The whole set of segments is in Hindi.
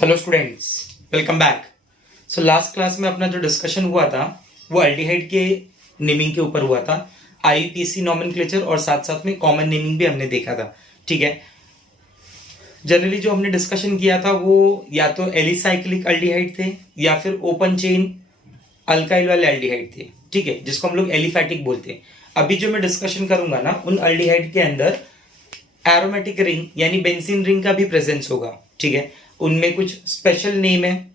Hello students, welcome back. So last class में अपना जो डिस्कशन हुआ था वो एल्डिहाइड के नेमिंग के ऊपर हुआ था, आईयूपीएसी नॉमेनक्लेचर और साथ साथ में कॉमन नेमिंग भी हमने देखा था। ठीक है, जनरली जो हमने डिस्कशन किया था वो या तो एलिसाइक्लिक एल्डिहाइड थे या फिर ओपन चेन अल्काइल वाले एल्डिहाइड थे। ठीक है, जिसको हम लोग एलिफैटिक बोलते हैं। अभी जो मैं डिस्कशन करूंगा ना, उन एल्डिहाइड के अंदर एरोमेटिक रिंग यानी बेंजीन रिंग का भी प्रेजेंस होगा। ठीक है, उनमें कुछ स्पेशल नेम है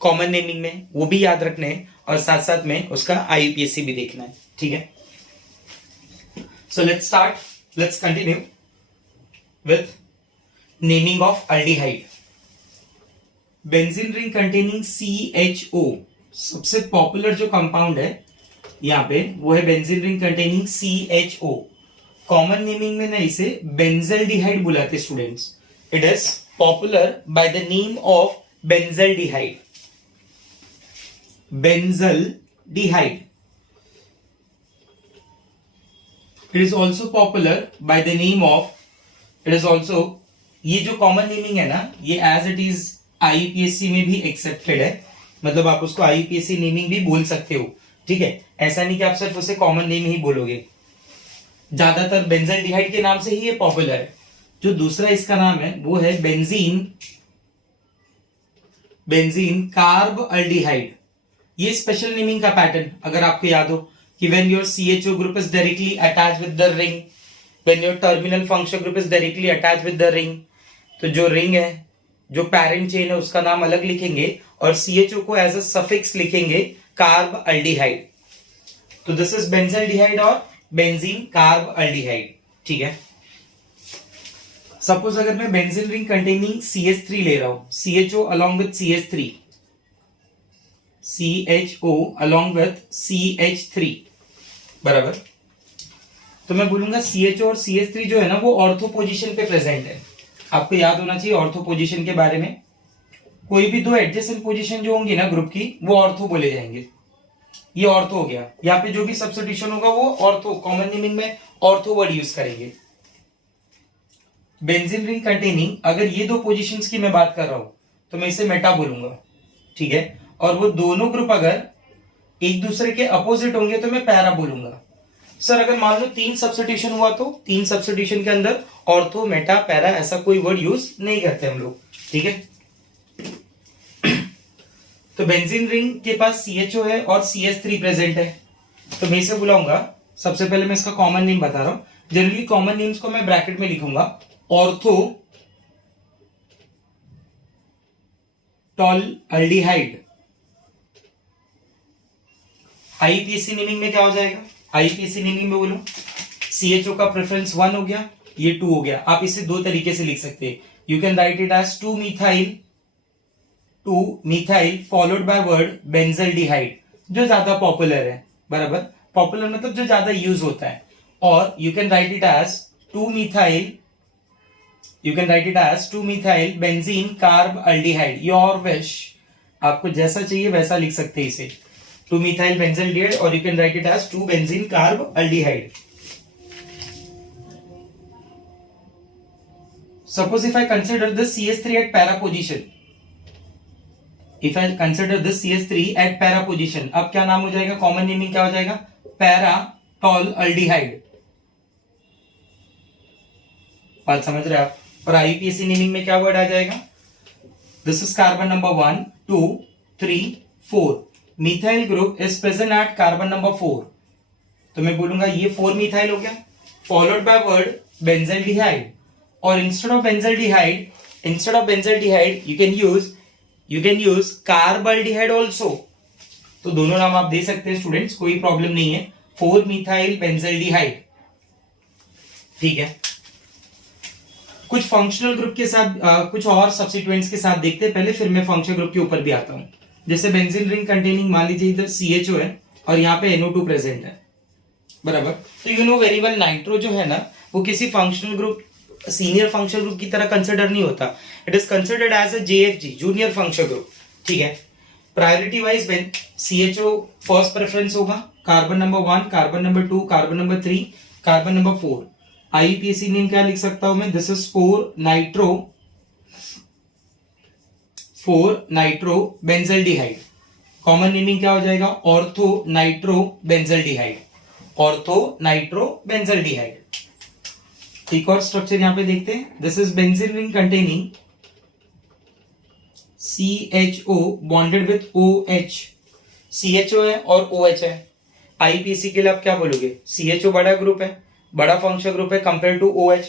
कॉमन नेमिंग में, वो भी याद रखने हैं और साथ साथ में उसका आईयूपीएसी भी देखना है। ठीक है, सो let's continue with naming of aldehyde. Benzene ring containing CHO, सबसे पॉपुलर जो कंपाउंड है यहाँ पे वो है benzene ring containing CHO। Common naming में ना इसे बेंजल्डिहाइड बुलाते students. It is popular by the name of benzaldehyde. Benzaldehyde. It is also popular by the name of, it is also, ये जो कॉमन नेमिंग है ना, ये एज इट इज आईयूपीएससी में भी एक्सेप्टेड है। मतलब आप उसको आईयूपीएससी नेमिंग भी बोल सकते हो। ठीक है, ऐसा नहीं कि आप सिर्फ उसे कॉमन नेम ही बोलोगे। ज्यादातर बेंजल्डिहाइड के नाम से ही ये पॉपुलर है। जो दूसरा इसका नाम है वो है बेंजीन कार्ब एल्डिहाइड। ये स्पेशल नेमिंग का पैटर्न अगर आपको याद हो कि when your CHO group is directly attached with the ring, when your terminal functional group is directly attached with the ring, तो जो रिंग है, जो पैरेंट चेन है, उसका नाम अलग लिखेंगे और CHO को एज अ सफिक्स लिखेंगे कार्ब एल्डिहाइड। तो दिस इज बेंजल्डिहाइड और बेंजीन कार्ब एल्डिहाइड। ठीक है, सपोज अगर मैं बेंजीन रिंग कंटेनिंग CH3 ले रहा हूं, CHO along with CH3, CHO along with CH3 बराबर, तो मैं बोलूंगा CHO और CH3 जो है ना वो ऑर्थो पोजीशन पे प्रेजेंट है। आपको याद होना चाहिए ऑर्थो पोजीशन के बारे में। कोई भी दो एडजेसेंट पोजीशन जो होंगी ना ग्रुप की, वो ऑर्थो बोले जाएंगे। ये ऑर्थो हो गया। यहाँ पे जो भी सब्स्टिट्यूशन होगा वो ऑर्थो, कॉमन नेमिंग में ऑर्थो वर्ड यूज करेंगे। बेंजीन रिंग कंटेनिंग, अगर ये दो पोजीशंस की मैं बात कर रहा हूं तो मैं इसे मेटा बोलूंगा। ठीक है, और वो दोनों ग्रुप अगर एक दूसरे के अपोजिट होंगे तो मैं पैरा बोलूंगा। सर अगर मान लो 3 सब्स्टिट्यूशन हुआ तो 3 सब्स्टिट्यूशन के अंदर ऑर्थो, मेटा, पैरा ऐसा कोई वर्ड यूज नहीं करते हम लोग। ठीक है, तो बेंजीन रिंग के पास CHO है और CH3 प्रेजेंट है, तो मैं इसे बुलाऊंगा। सबसे पहले मैं इसका कॉमन नेम बता रहा हूं। जनरली कॉमन नेम्स को मैं ब्रैकेट में लिखूंगा, ortho tolualdehyde. IUPAC naming में क्या हो जाएगा? आईयूपीएससी नेमिंग में बोलो CHO का प्रेफरेंस 1 हो गया, ये 2 हो गया। आप इसे दो तरीके से लिख सकते हैं। You can write it as 2 methyl followed by word benzaldehyde, जो ज्यादा पॉपुलर है। बराबर, पॉपुलर मतलब जो ज्यादा यूज होता है। और you can write it as 2 methyl benzene carbaldehyde, your wish. आपको जैसा चाहिए वैसा लिख सकते हैं इसे, 2 मिथाइल बेंजल्डिहाइड, और you can write it as 2 benzene carbaldehyde. Suppose if I consider this CH3 at para position, if I consider this CH3 at para position, अब क्या नाम हो जाएगा? कॉमन नेमिंग क्या हो जाएगा? Para tolualdehyde. बात समझ रहे आप? और आईयूपीएससी नेमिंग में क्या वर्ड आ जाएगा? This is carbon number 1 2 3 4, methyl group is present at carbon number 4, तो मैं बोलूंगा ये 4 मिथाइल हो गया, फॉलोड बाय वर्ड बेंजल्डिहाइड। और instead of benzaldehyde you can use carbaldehyde also. तो दोनों नाम आप दे सकते हैं स्टूडेंट्स, कोई प्रॉब्लम नहीं है। 4 मिथाइल बेंजल्डिहाइड। ठीक है, कुछ फंक्शनल ग्रुप के साथ कुछ और सब्स्टिट्यूएंट्स के साथ देखते हैं पहले, फिर मैं फंक्शनल ग्रुप के ऊपर भी आता हूं। जैसे बेंजीन रिंग कंटेनिंग, मान लीजिए इधर CHO है और यहाँ पे NO2 प्रेजेंट है। बराबर, तो you know very well nitro जो है ना वो किसी functional group, senior functional group की तरह कंसिडर नहीं होता। It is considered as a JFG, junior functional group. ठीक है, priority wise CHO first preference होगा, carbon number 1, carbon number 2, carbon number 3, carbon number 4। IUPAC name क्या लिख सकता हूं मैं? This is 4 nitro 4 nitro benzaldehyde. Common naming क्या हो जाएगा? Ortho nitro benzaldehyde, ortho nitro benzaldehyde. एक और स्ट्रक्चर यहां पे देखते हैं। This is benzene ring containing CHO bonded with OH। CHO है और OH है। आईपीसी के लिए आप क्या बोलोगे? CHO बड़ा ग्रुप है, बड़ा फंक्शनल ग्रुप है कंपेयर टू OH,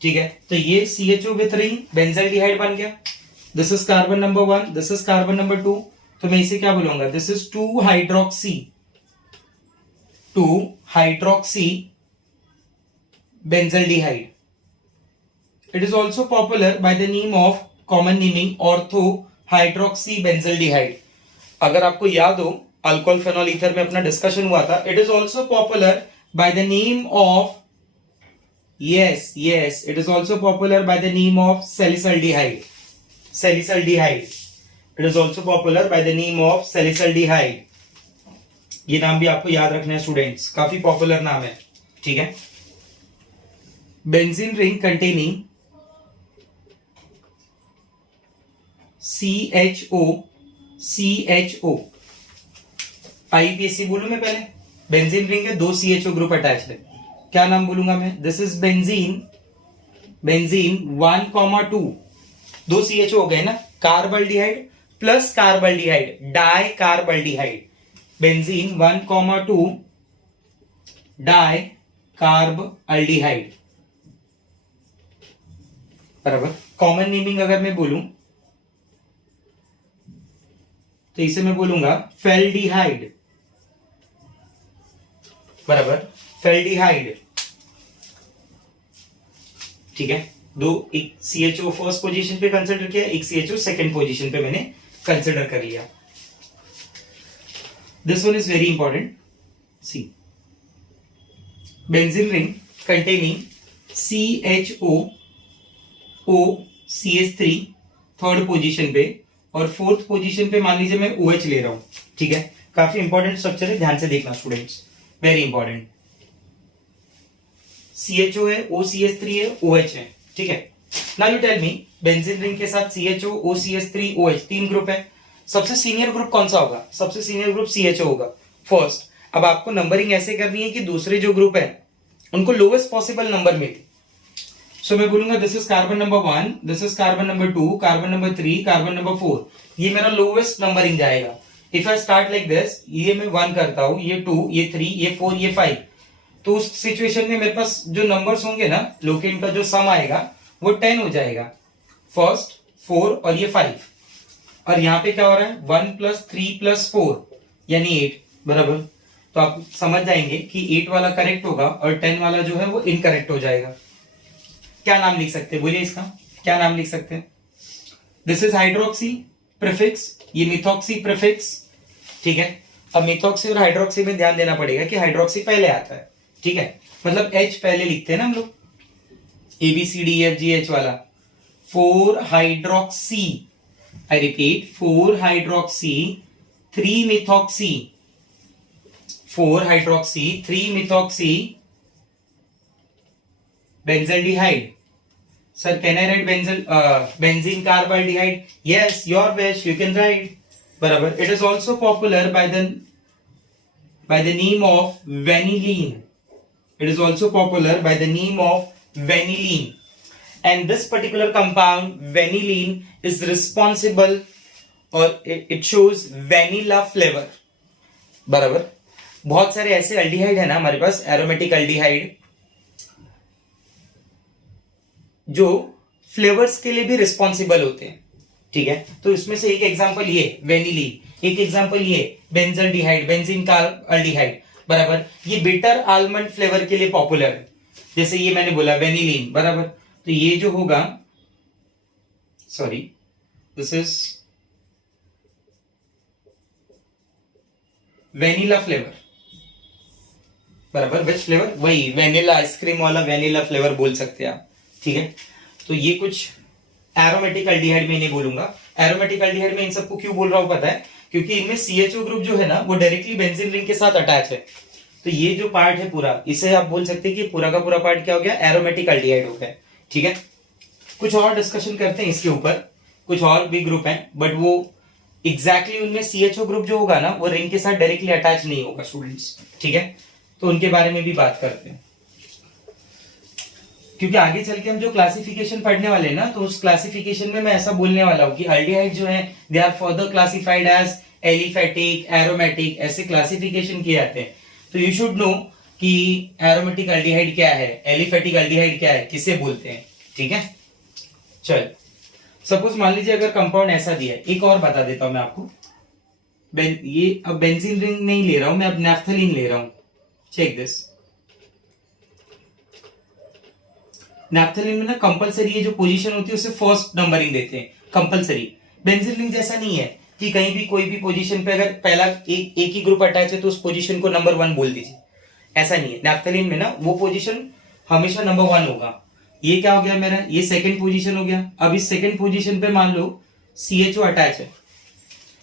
ठीक है। तो ये CHO विथ रिंग बेंजल्डिहाइड बन गया। This is carbon number 1, this is carbon number 2। तो मैं इसे क्या बोलूंगा? This is 2 hydroxy benzaldehyde. It is also popular by the name of common naming ortho hydroxy benzaldehyde। अगर आपको याद हो अल्कोहल फेनॉल ईथर में अपना डिस्कशन हुआ था। It is also popular by the name of it is also popular by the name of salicylaldehyde। It is also popular by the name of salicylaldehyde। ये नाम भी आपको याद रखना है स्टूडेंट्स, काफी पॉपुलर नाम है, ठीक है। Benzene ring containing CHO IPSC बोलूं मैं पहले? बेंजीन रिंग है, 2 CHO ग्रुप अटैच है, क्या नाम बोलूंगा मैं? दिस इज बेंजीन 1,2 2 CHO हो गए ना, कार्बल्डिहाइड प्लस कार्बल्डिहाइड, डाई कार्बल्डिहाइड। बेंजीन 1,2 डाई कार्बल्डिहाइड, बराबर। कॉमन नेमिंग अगर मैं बोलूं तो इसे मैं बोलूंगा फेल्डिहाइड, बराबर, फेल्डिहाइड, ठीक है। एक CHO फर्स्ट पोजीशन पे कंसिडर किया, एक CHO सेकंड पोजीशन पे मैंने कंसिडर कर लिया। This one is very important. See benzene ring containing CHO third position पे और फोर्थ पोजीशन पे मान लीजिए मैं OH ले रहा हूं, ठीक है। काफी इंपॉर्टेंट स्ट्रक्चर है, ध्यान से देखना स्टूडेंट्स, वेरी इंपॉर्टेंट। CHO है, OCH3 है, OH है, ठीक है। Now you tell me, benzene ring के साथ CHO, OCH3, OH 3 ग्रुप है। सबसे सीनियर ग्रुप कौन सा होगा? सबसे सीनियर ग्रुप CHO होगा फर्स्ट। अब आपको नंबरिंग ऐसे करनी है कि दूसरे जो ग्रुप है उनको लोवेस्ट पॉसिबल नंबर मिले। सो मैं बोलूंगा this is carbon number 1, this is carbon number 2, carbon number 3, carbon number 4। ये मेरा लोवेस्ट नंबरिंग जाएगा। If I start like this, ये मैं 1 करता हूं, ये 2, ये 3, ये 4, ये 5, तो उस सिचुएशन में मेरे पास जो नंबर्स होंगे ना, लोकेंट का जो सम आएगा वो 10 हो जाएगा। फर्स्ट 4 और ये 5, और यहाँ पे क्या हो रहा है? 1 + 3 + 4 यानी 8, बराबर। तो आप समझ जाएंगे कि 8 वाला करेक्ट होगा और 10 वाला जो है वो इनकरेक्ट हो जाएगा। क्या नाम लिख सकते हैं? बोलिए इसका क्या नाम लिख सकते हैं? दिस इज हाइड्रोक्सी प्रीफिक्स, ये मिथॉक्सी प्रीफिक्स, ठीक है। अब मिथॉक्सी और हाइड्रोक्सी में ध्यान देना पड़ेगा कि हाइड्रोक्सी पहले आता है, ठीक है, मतलब H पहले लिखते हैं ना हम लोग, ABCDEFGH वाला। 4 hydroxy, I repeat 4 hydroxy 3 methoxy, 4 hydroxy 3 methoxy benzaldehyde। Sir, can I write benzene carbonaldehyde? Yes, your wish, you can write, barabar। It is also popular by the name of vanillin। It is also popular by the name of vanillin, and this particular compound vanillin is responsible, or it shows vanilla flavor, बराबर। बहुत सारे ऐसे अल्डिहाइड है ना हमारे पास, एरोमेटिक अल्डिहाइड, जो फ्लेवर्स के लिए भी रिस्पॉन्सिबल होते हैं, ठीक है। तो इसमें से एक एग्जांपल ये वेनिलीन, एक एग्जांपल ये बेंजल्डिहाइड, बेंजीन कार्बल्डिहाइड, बराबर। ये बिटर आलमंड फ्लेवर के लिए पॉपुलर है, जैसे ये मैंने बोला वेनिलीन, बराबर। तो ये जो होगा, sorry, this is vanilla flavour, बराबर। विच फ्लेवर? वही वेनिला आइसक्रीम वाला वेनिला फ्लेवर बोल सकते हैं आप, ठीक है। तो ये कुछ एरोमेटिक अल्डिहाइड में नहीं बोलूंगा। एरोमेटिक अल्डिहाइड में इन सबको क्यों बोल रहा हूं पता है? क्योंकि इनमें CHO ग्रुप जो है ना वो डायरेक्टली बेंजीन रिंग के साथ अटैच है। तो ये जो पार्ट है पूरा, इसे आप बोल सकते हैं कि पूरा का पूरा पार्ट क्या हो गया? एरोमेटिक अल्डिहाइड हो गया, ठीक है। कुछ और डिस्कशन करते हैं इसके ऊपर कुछ और भी ग्रुप हैं, बट वो एग्जैक्टली उनमें CHO ग्रुप जो होगा ना वो रिंग के साथ डायरेक्टली अटैच नहीं होगा स्टूडेंट्स, ठीक है। तो उनके बारे में भी बात करते हैं, क्योंकि आगे चल के हम जो क्लासिफिकेशन पढ़ने वाले हैं ना, तो उस क्लासिफिकेशन में मैं ऐसा बोलने वाला हूं कि अल्डिहाइड जो है they are further classified as aliphatic, aromatic, ऐसे क्लासिफिकेशन किए जाते हैं। तो यू शुड नो कि एरोमेटिक अल्डिहाइड क्या है, एलिफेटिक अल्डिहाइड क्या है, किसे बोलते हैं, ठीक है। चल सपोज मान लीजिए अगर कंपाउंड ऐसा दिया है, एक और बता देता हूं मैं आपको। ये अब बेंजीन रिंग नहीं ले रहा हूं मैं, अब नैफ्थलीन ले रहा हूं। चेक दिस, नैफ्थलीन में ना कंपलसरी ये जो पोजीशन होती है उसे फर्स्ट नंबरिंग देते हैं, कंपलसरी। बेंजीन रिंग जैसा नहीं है कि कहीं भी कोई भी पोजीशन पे अगर पहला एक ही ग्रुप अटैच है तो उस पोजीशन को नंबर 1 बोल दीजिए, ऐसा नहीं है। नैफ्थलीन में ना वो पोजीशन हमेशा नंबर 1 होगा। ये क्या हो गया मेरा, ये सेकंड पोजीशन हो गया। अब इस सेकंड पोजीशन पे मान लो CHO अटैच है,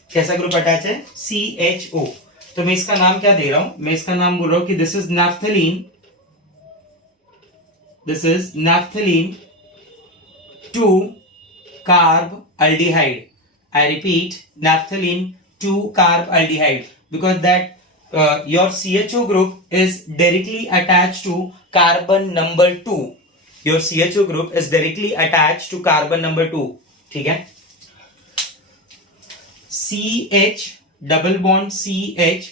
कैसा ग्रुप अटैच है, CHO। तो मैं इसका नाम क्या दे रहा हूं, मैं इसका नाम बोल रहा हूं कि this is naphthalene, this is naphthalene 2 carb aldehyde. I repeat, naphthalene 2 carb aldehyde, because that your CHO group is directly attached to carbon number 2. Your CHO group is directly attached to carbon number 2, ठीक है। CH double bond CH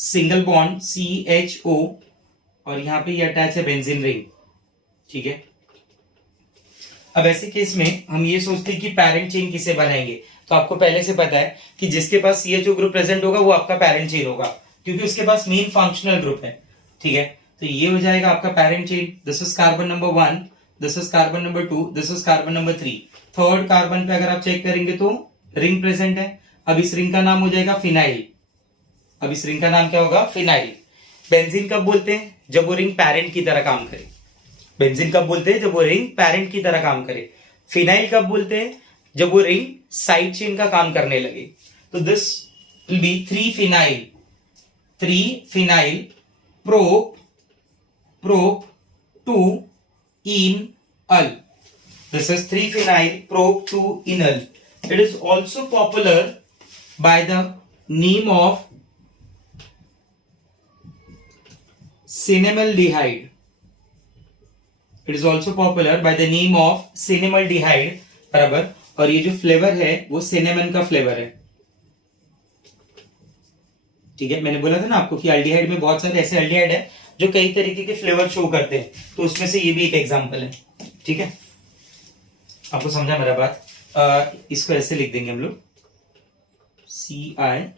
single bond CHO और यहां पे ये अटैच है बेंजीन रिंग, ठीक है। अब ऐसे केस में हम ये सोचते हैं कि पेरेंट चेन किसे बनाएंगे, तो आपको पहले से पता है कि जिसके पास CHO ग्रुप प्रेजेंट होगा वो आपका पेरेंट चेन होगा, क्योंकि उसके पास मेन फंक्शनल ग्रुप है, ठीक है। तो ये हो जाएगा आपका parent chain. This is carbon number 1, this is carbon number 2, this is carbon number 3। Third carbon पे अगर आप चेक करेंगे तो रिंग प्रेजेंट है। अब इस रिंग का नाम हो जाएगा फिनाइल। अब इस रिंग का नाम क्या होगा, फिनाइल। बेंजीन कब बोलते हैं, जब वो रिंग पेरेंट की तरह काम करे। बेंजीन कब बोलते हैं, जब वो रिंग पेरेंट की तरह काम करे। फिनाइल कब बोलते हैं, जब वो रिंग साइड चेन का काम करने लगे। तो this will be 3 phenyl prop 2 en al. This is 3 phenyl prop 2 enal. It is also popular by the name of cinemaldehyde. It is also popular by the name of cinemaldehyde, बराबर। और ये जो फ्लेवर है वो सिनेमन का फ्लेवर है, ठीक है। मैंने बोला था ना आपको कि अल्डिहाइड में बहुत सारे ऐसे अल्डिहाइड है जो कई तरीके के फ्लेवर शो करते हैं, तो उसमें से ये भी एक एग्जांपल है, ठीक है। आपको समझा मेरा बात। इसको ऐसे लिख देंगे हम लोग, CINNAM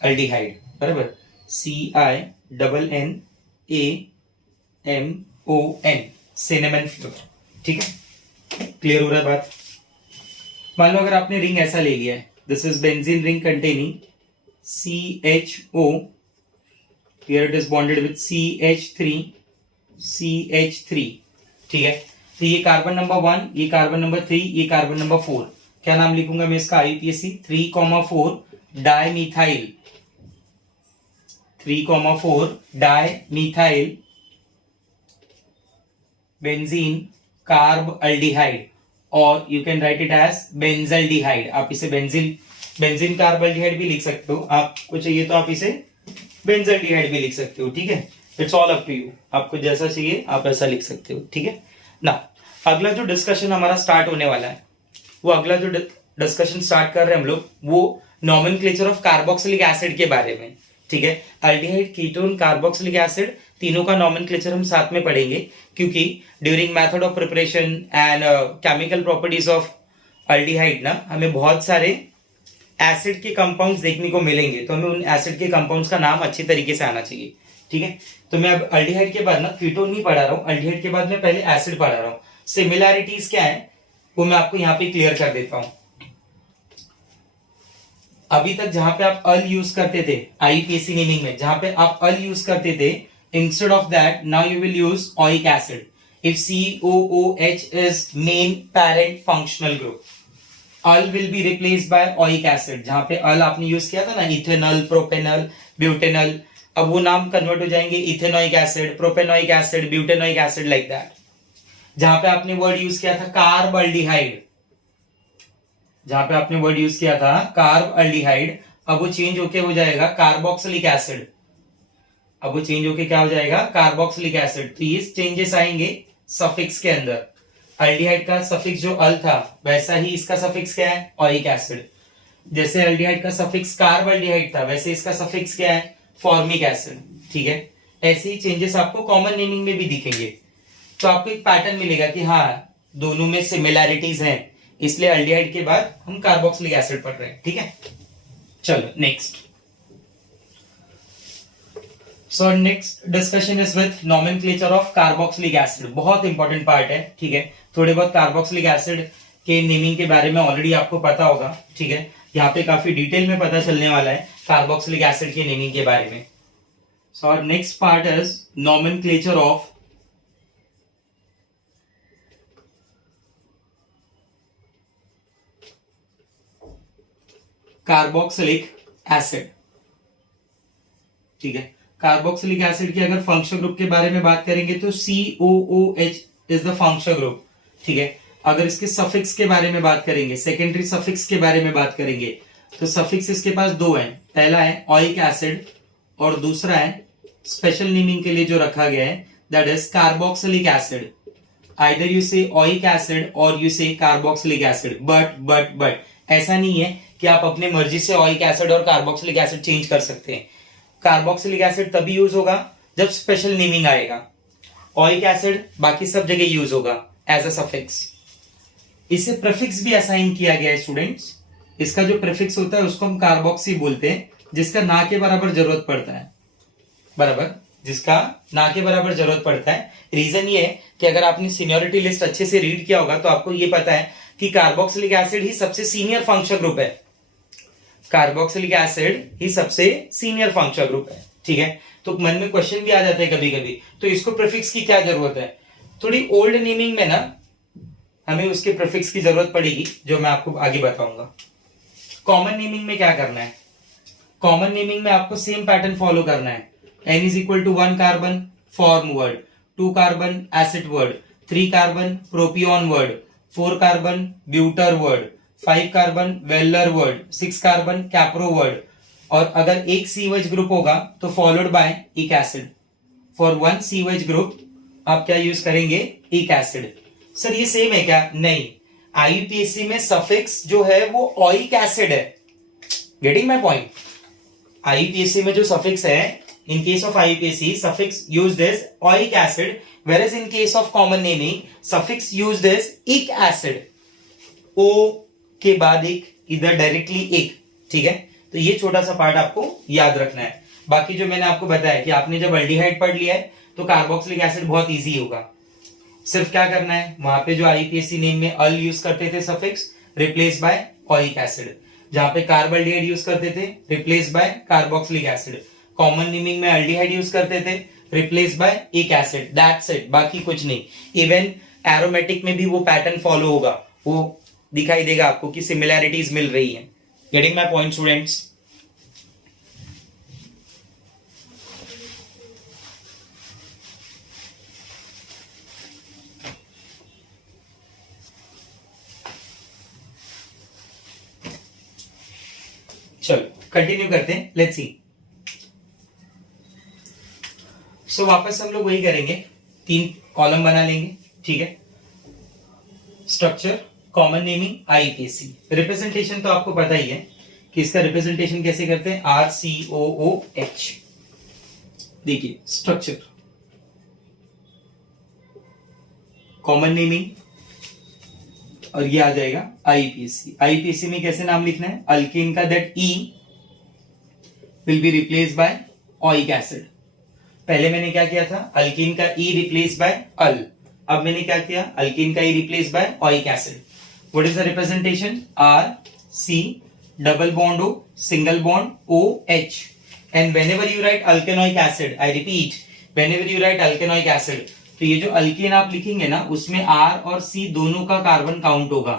अल्डिहाइड, बराबर। CINNAMON सिनेमन फ्लेवर, ठीक है। क्लियर हो रहा है बात। मान लो अगर आपने रिंग ऐसा ले लिया है, this is benzene ring containing CHO, here it is bonded with CH3, ठीक है। तो ये कार्बन नंबर 1, ये कार्बन नंबर 3, ये कार्बन नंबर 4। क्या नाम लिखूंगा मैं इसका, IUPAC 3,4 dimethyl, 3,4 dimethyl benzene carbaldehyde, और you can write it as benzaldehyde. आप इसे बेंजीन कार्ब अल्डिहाइड भी लिख सकते हो, आपको चाहिए तो आप इसे बेंजल्डिहाइड भी लिख सकते हो, ठीक है। It's all up to you, आपको जैसा चाहिए आप ऐसा लिख सकते हो, ठीक है ना। अगला जो डिस्कशन हमारा स्टार्ट होने वाला है, वो अगला जो डिस्कशन स्टार्ट कर रहे हैं हम लोग, वो नॉमेनक्लेचर ऑफ कार्बोक्सिलिक एसिड के बारे में, ठीक है। अल्डिहाइड, कीटोन, कार्बोक्सिलिक एसिड, तीनों का नॉमेनक्लेचर हम साथ में पढ़ेंगे, क्योंकि during method of preparation and chemical properties of aldehyde ना हमें बहुत सारे एसिड के कंपाउंड्स देखने को मिलेंगे, तो हमें उन एसिड के कंपाउंड्स का नाम अच्छी तरीके से आना चाहिए, ठीक है। तो मैं अब अल्डिहाइड के बाद ना कीटोन नहीं पढ़ा रहा हूं, अल्डिहाइड के बाद मैं पहले एसिड पढ़ा रहा हूं। सिमिलैरिटीज क्या है वो मैं आपको यहाँ पे क्लियर कर देता हूं। अभी तक जहां पे आप अल यूज करते थे IUPAC नेमिंग में, जहां पे आप अल यूज करते थे, instead of that now you will use oic acid. If COOH is main parent functional group, Al will be replaced by oic acid. जहां पे अल आपने यूज किया था ना, इथेनॉल, प्रोपेनॉल, ब्यूटेनॉल, अब वो नाम कन्वर्ट हो जाएंगे ethanoic acid, propanoic acid, butanoic acid, like that. जहां पे आपने वर्ड यूज किया था कार्बल्डिहाइड, जहां पे आपने वर्ड यूज किया था कार्बल्डिहाइड, अब वो चेंज होके हो जाएगा कार्बोक्सिलिक एसिड। अब वो चेंज होके क्या हो जाएगा, कार्बोक्सिलिक एसिड। तो ये चेंजेस आएंगे सफिक्स के अंदर। एल्डिहाइड का सफिक्स जो अल था, वैसा ही इसका सफिक्स क्या है, ओइक एसिड। जैसे एल्डिहाइड का सफिक्स कार्बल्डिहाइड था, वैसे इसका सफिक्स क्या है, फॉर्मिक एसिड। ठीक है, ऐसे ही चेंजेस आपको कॉमन नेमिंग में भी दिखेंगे। तो आपको एक पैटर्न मिलेगा कि हाँ, दोनों में सिमिलैरिटीज हैं, इसलिए एल्डिहाइड के बाद हम कार्बोक्सिलिक एसिड पढ़ रहे हैं। ठीक है, चलो next. So next discussion is with nomenclature of carboxylic acid. बहुत इंपॉर्टेंट पार्ट है। ठीक है, थोड़े बहुत कार्बोक्सिलिक एसिड के नेमिंग के बारे में ऑलरेडी आपको पता होगा। ठीक है, यहाँ पे काफी डिटेल में पता चलने वाला है कार्बोक्सिलिक एसिड के नेमिंग के बारे में। So next part is nomenclature of carboxylic acid. ठीक है, कार्बोक्सिलिक एसिड के अगर फंक्शनल ग्रुप के बारे में बात करेंगे तो COOH is the functional group. ठीक है, अगर इसके सफिक्स के बारे में बात करेंगे, सेकेंडरी सफिक्स के बारे में बात करेंगे, तो सफिक्स इसके पास दो हैं। पहला है ओइक एसिड और दूसरा है स्पेशल नेमिंग के लिए जो रखा गया है, that is carboxylic acid. Either you से ओइक एसिड और यू से कार्बोक्सिलिक एसिड। बट ऐसा नहीं है कि आप अपने मर्जी से ओइक एसिड और कार्बोक्सिलिक एसिड चेंज कर सकते हैं। कार्बोक्सिलिक एसिड तभी यूज होगा जब स्पेशल नेमिंग आएगा। ओइक एसिड बाकी सब जगह यूज होगा एज अ सफिक्स। इसे प्रीफिक्स भी असाइन किया गया है स्टूडेंट्स। इसका जो प्रीफिक्स होता है उसको हम कार्बोक्सी बोलते हैं, जिसका ना के बराबर जरूरत पड़ता है। बराबर, जिसका ना के बराबर जरूरत पड़ता है। रीजन ये है कि अगर आपने सीनियोरिटी लिस्ट अच्छे से रीड किया होगा तो आपको ये पता है कि कार्बोक्सिलिक एसिड ही सबसे सीनियर फंक्शनल ग्रुप है। कार्बोक्सिलिक एसिड ही सबसे सीनियर फंक्शनल ग्रुप है। ठीक है, तो मन में क्वेश्चन भी आ जाता है कभी कभी, तो इसको प्रीफिक्स की क्या जरूरत है। थोड़ी ओल्ड नेमिंग में ना हमें उसके प्रीफिक्स की जरूरत पड़ेगी, जो मैं आपको आगे बताऊंगा। कॉमन नेमिंग में क्या करना है, कॉमन नेमिंग में आपको सेम पैटर्न फॉलो करना है। N is equal to 1 carbon form word, 2 carbon acid word, 3 carbon propion word, 4 carbon butyr word, 5 carbon valer word, 6 carbon capro word, और अगर एक COH ग्रुप होगा तो फॉलोड बाय इक acid. For one COH group आप क्या यूज करेंगे, इक एसिड। सर ये सेम है क्या, नहीं। IUPAC में सफिक्स जो है वो ओइक एसिड है। Getting my point. IUPAC में जो सफिक्स है, in case of IUPAC suffix used is oic acid, whereas in case of common naming suffix used is ic acid। O के बाद एक, इधर डायरेक्टली एक। ठीक है, तो ये छोटा सा पार्ट आपको याद रखना है। बाकी जो मैंने आपको बताया कि आपने जब एल्डिहाइड पढ़ लिया है तो कार्बोक्सिलिक एसिड बहुत इजी होगा। सिर्फ क्या करना है, वहां पे जो IUPAC नेम में अल यूज करते थे suffix, replace by oic acid. जहां पे कार्बल्डिहाइड यूज करते थे, replace by carboxylic acid. Common naming में एल्डिहाइड यूज करते थे, रिप्लेस बाय इक एसिड। दैट्स इट, बाकी कुछ नहीं। इवन एरोमेटिक में भी वो पैटर्न फॉलो होगा, वो दिखाई देगा आपको कि सिमिलैरिटीज मिल रही है। Getting my point students. चलो कंटिन्यू करते हैं, लेट्स सी। सो वापस हम लोग वही करेंगे, 3 कॉलम बना लेंगे। ठीक है, structure, common naming, IUPAC। Representation तो आपको पता ही है कि इसका रिप्रेजेंटेशन कैसे करते हैं, RCOOH। देखिए स्ट्रक्चर, कॉमन नेमिंग, और ये आ जाएगा IUPAC। IUPAC में कैसे नाम लिखना है, अल्केन का that E will be replace by oic acid. पहले मैंने क्या किया था, अल्कीन का E रिप्लेस बाय अल। अब मैंने क्या किया, अल्कीन का E replace by oic acid. What is the representation, RC double bond O single bond OH। And whenever you write alkanoic acid, I repeat, whenever you write alkanoic acid, तो ये जो अल्कीन आप लिखेंगे ना, उसमें R और C दोनों का कार्बन काउंट होगा।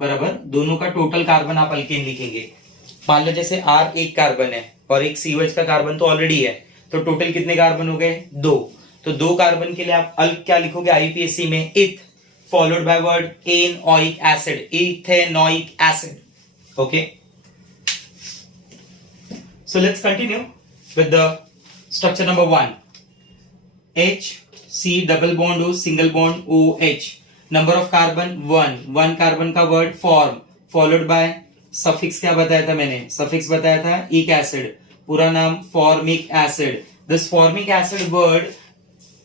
बराबर, दोनों का टोटल कार्बन आप अल्कीन लिखेंगे। मान लो जैसे R एक कार्बन है और एक COH का कार्बन तो ऑलरेडी है, तो टोटल कितने कार्बन हो गए, 2। तो 2 कार्बन के लिए आप अल्क क्या लिखोगे आईयूपीएसी में, eth followed by word enoic acid, ethanoic acid. Okay, so let's continue with the structure number 1. H C double bond O single bond OH. Number of carbon 1 carbon का word form followed by suffix क्या बताया था मैंने, suffix बताया था इक एसिड, पूरा नाम formic acid. This formic acid word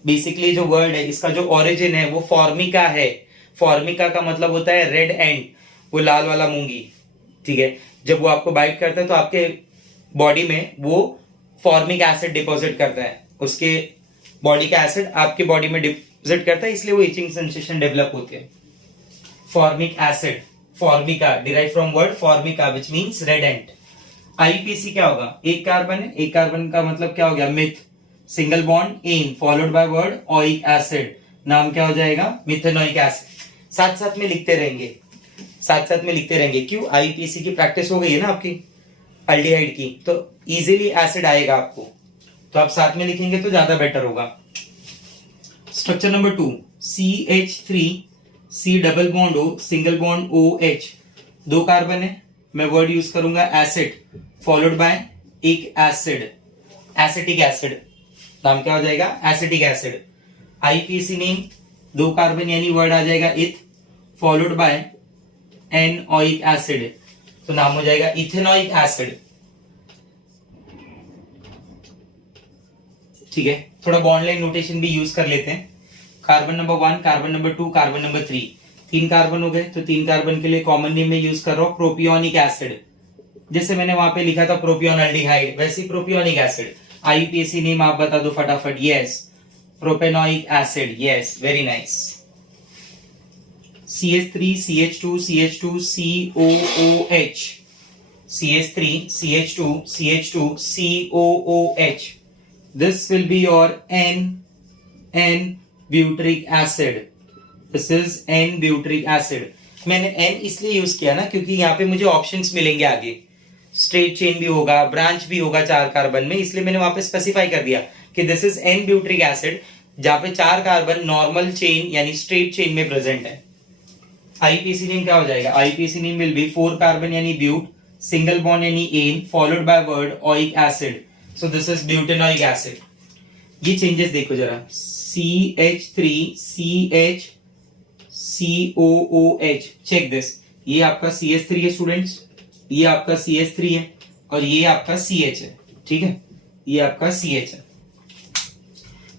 basically जो वर्ड है इसका जो ओरिजिन है वो फॉर्मिका है। फॉर्मिका का मतलब होता है रेड एंड, वो लाल वाला मूंगी, ठीक है। जब वो आपको बाइट करता है तो आपके बॉडी में वो फॉर्मिक एसिड डिपॉजिट करता है, उसके बॉडी का एसिड आपके बॉडी में डिपॉजिट करता है, इसलिए वो इचिंग सेंसेशन डेवलप होती है। Formic acid, Formica derive from word Formica which means red and. IPC क्या होगा, एक कार्बन है, एक कार्बन का मतलब क्या हो गया meth, single bond ane followed by word oic acid, नाम क्या हो जाएगा मिथेनोइक एसिड। साथ साथ में लिखते रहेंगे, साथ साथ में लिखते रहेंगे, क्यों, आईपीसी की प्रैक्टिस हो गई है ना आपकी अल्डिहाइड की, तो इजीली एसिड आएगा आपको, तो आप साथ में लिखेंगे तो ज्यादा बेटर होगा। Structure number 2, CH3 C double bond O single bond OH, 2 carbon है, मैं वर्ड यूज करूंगा एसिड फॉलोड बाय एक एसिड, एसिटिक एसिड, नाम क्या हो जाएगा acetic acid. IPC name 2 carbon यानी वर्ड आ जाएगा इथ फॉलोड बाय एनोइक एसिड, तो नाम हो जाएगा इथेनोइक एसिड, ठीक है। थोड़ा बॉन्ड लाइन नोटेशन भी यूज कर लेते हैं। Carbon number 1, carbon number 2, carbon number 3, 3 carbon हो गए, तो 3 कार्बन के लिए कॉमन नेम में यूज कर रहा हूं प्रोपियोनिक एसिड, जैसे मैंने वहां पे लिखा था प्रोपियोन अल्डिहाइड, वैसे ही प्रोपियोनिक एसिड। आईयूपीएसी नेम आप बता दो फटाफट, yes propanoic acid, yes very nice. CH3 CH2 CH2 COOH, CH3 CH2 CH2 COOH, this will be your N butyric acid, this is N butyric acid। मैंने N इसलिए यूज किया ना क्योंकि यहाँ पे मुझे ऑप्शंस मिलेंगे आगे, स्ट्रेट चेन भी होगा, ब्रांच भी होगा 4 कार्बन में, इसलिए मैंने वहां पे स्पेसिफाई कर दिया कि this is N butyric acid, जहां पे 4 कार्बन नॉर्मल चेन यानी स्ट्रेट चेन में प्रेजेंट है। आईपीसी नेम क्या हो जाएगा, IUPAC name will be 4 carbon यानी ब्यूट, सिंगल बॉन्ड यानी ane followed by word oic acid, so this is butanoic acid. ये चेंजेस देखो जरा, CH3 CH COOH, check this, ये आपका CH3 है स्टूडेंट्स, ये आपका CH3 है और ये आपका CH है, ठीक है, ये आपका CH है।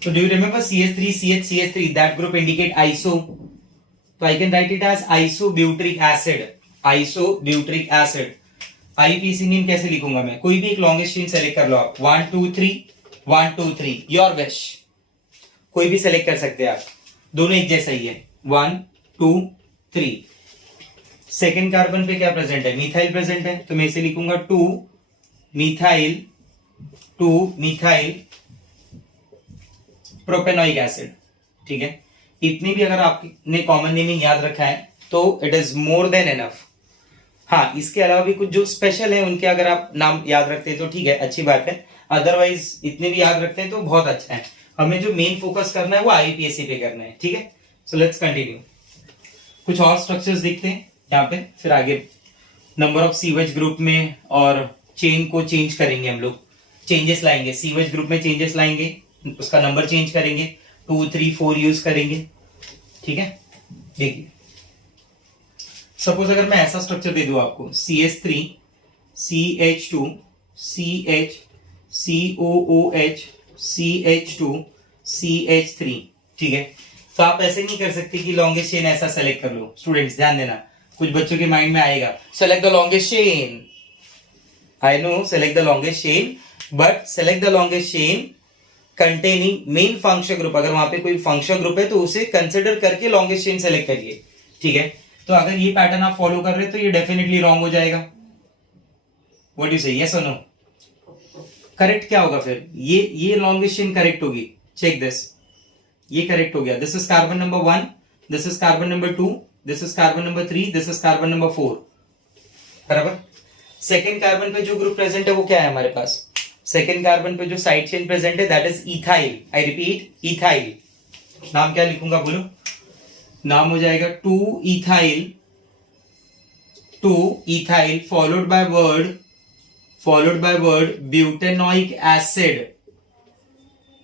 तो do you remember CH3 CH CH3 that group indicate iso, तो I can write it as isobutyric acid, isobutyric acid. IPC name कैसे लिखूंगा मैं, कोई भी एक लॉन्गेस्ट चेन सेलेक्ट कर लो आप, 1 2 3 1 2 3, योर विश, कोई भी सेलेक्ट कर सकते हैं आप, दोनों एक जैसा ही है, 1 2 3। सेकेंड कार्बन पे क्या प्रेजेंट है, मिथाइल प्रेजेंट है, तो मैं इसे लिखूंगा 2 मिथाइल प्रोपेनोइक एसिड, ठीक है। इतनी भी अगर आपने कॉमन नेमिंग याद रखा है तो it is more than enough. हाँ, इसके अलावा भी कुछ जो स्पेशल है उनके अगर आप नाम याद रखते हैं तो ठीक है, अच्छी बात है, अदरवाइज इतने भी याद रखते हैं तो बहुत अच्छा है। हमें जो मेन फोकस करना है वो आईपीएससी पे करना है, ठीक है। सो लेट्स कंटिन्यू, कुछ और स्ट्रक्चर्स देखते हैं यहाँ पे, फिर आगे नंबर ऑफ सीवेज ग्रुप में और चेन को चेंज करेंगे हम लोग, चेंजेस लाएंगे, सीवेज ग्रुप में चेंजेस लाएंगे, उसका नंबर चेंज करेंगे, 2 3 4 यूज करेंगे, ठीक है। देखिए सपोज अगर मैं ऐसा स्ट्रक्चर दे दूं आपको, CH3 CH2 CH COOH CH2 CH3, ठीक है। तो आप ऐसे नहीं कर सकते कि लॉन्गेस्ट चेन ऐसा सेलेक्ट कर लो, स्टूडेंट्स ध्यान देना, कुछ बच्चों के माइंड में आएगा select the longest chain, I know select the longest chain, but select the longest chain containing main function group, अगर वहां पे कोई फंक्शन ग्रुप है तो उसे कंसिडर करके लॉन्गेस्ट चेन सेलेक्ट करिए, ठीक है। तो अगर ये पैटर्न आप फॉलो कर रहे हैं तो ये डेफिनेटली रॉन्ग हो जाएगा, व्हाट यू से, यस और नो, करेक्ट क्या होगा फिर, ये लॉन्गेस्ट चेन करेक्ट होगी, चेक दिस, ये करेक्ट हो गया, this is carbon number 1, this is carbon number 2, this is carbon number 3, this is carbon number 4, बराबर। सेकेंड कार्बन पे जो ग्रुप प्रेजेंट है वो क्या है हमारे पास, सेकेंड कार्बन पे जो साइड चेन प्रेजेंट है that is ethyl. I repeat ethyl. नाम क्या लिखूंगा बोलो. नाम हो जाएगा 2 ethyl followed by word butanoic acid.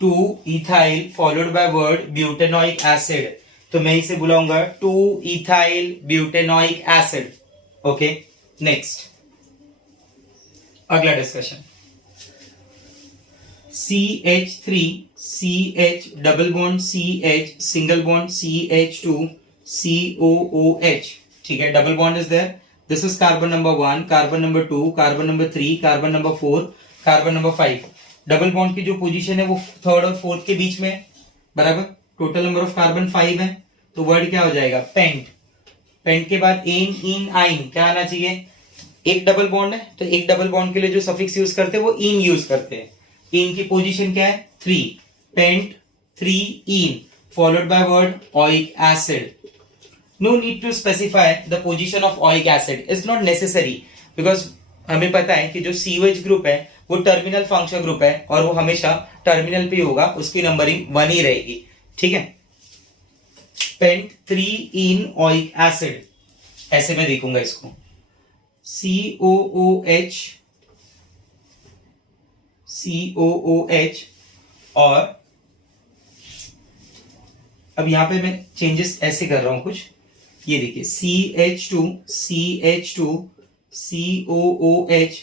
2 ethyl followed by word butanoic acid. तो मैं इसे बुलाऊंगा 2 ethyl butanoic acid. Okay, next अगला discussion. CH3 CH double bond CH single bond CH2 COOH. ठीक है, double bond is there. This is carbon number 1, carbon number 2, carbon number 3, carbon number 4, carbon number 5. Double bond की जो पोजीशन है वो थर्ड और फोर्थ के बीच में है. बराबर. टोटल नंबर ऑफ कार्बन 5 है. तो वर्ड क्या हो जाएगा, पेंट. पेंट के बाद एन इन आइन क्या आना चाहिए. एक डबल बॉन्ड है तो एक डबल बॉन्ड के लिए जो सफिक्स यूज करते हैं वो इन यूज करते हैं. इन की पोजीशन क्या है 3. Pent 3 ene followed by word oic acid. No need to specify the position of oic acid. It's not necessary because हमें पता है कि जो COH ग्रुप है वो टर्मिनल फंक्शन ग्रुप है और वो हमेशा टर्मिनल पे होगा, उसकी नंबरिंग 1 ही रहेगी. ठीक है. पेंट 3 इन ओइक एसिड. ऐसे मैं देखूंगा इसको COOH. और अब यहां पे मैं चेंजेस ऐसे कर रहा हूं कुछ. ये देखिए CH2 COOH.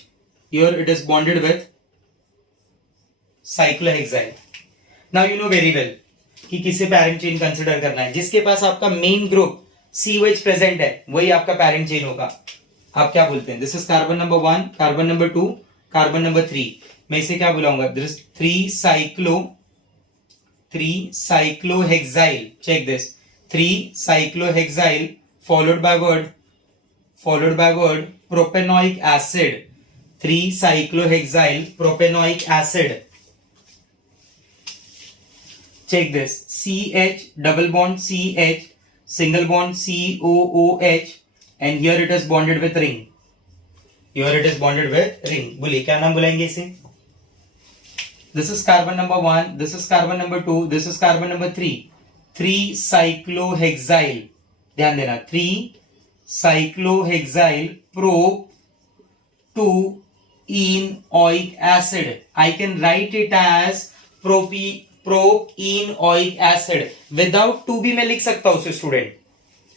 Here it is bonded with cyclohexyl. Now you know very well कि किसे पैरेंट चेन कंसिडर करना है. जिसके पास आपका मेन ग्रुप COH प्रेजेंट है वही आपका पैरेंट चेन होगा. आप क्या बोलते हैं, this is carbon number 1, carbon number 2, carbon number 3. मैं इसे क्या बुलाऊंगा, this 3 cyclohexyl. Check this. 3 cyclohexyl followed by word propanoic acid. 3 cyclohexyl propanoic acid. Check this. CH double bond CH single bond COOH and here it is bonded with ring. बोलिए क्या नाम बुलाएंगे इसे. This is carbon number 1, this is carbon number 2, this is carbon number 3. 3 cyclohexyl. ध्यान देना 3 cyclohexyl prop 2 enoic acid. I can write it as propenoic acid. Without 2 भी मैं लिख सकता हूं student.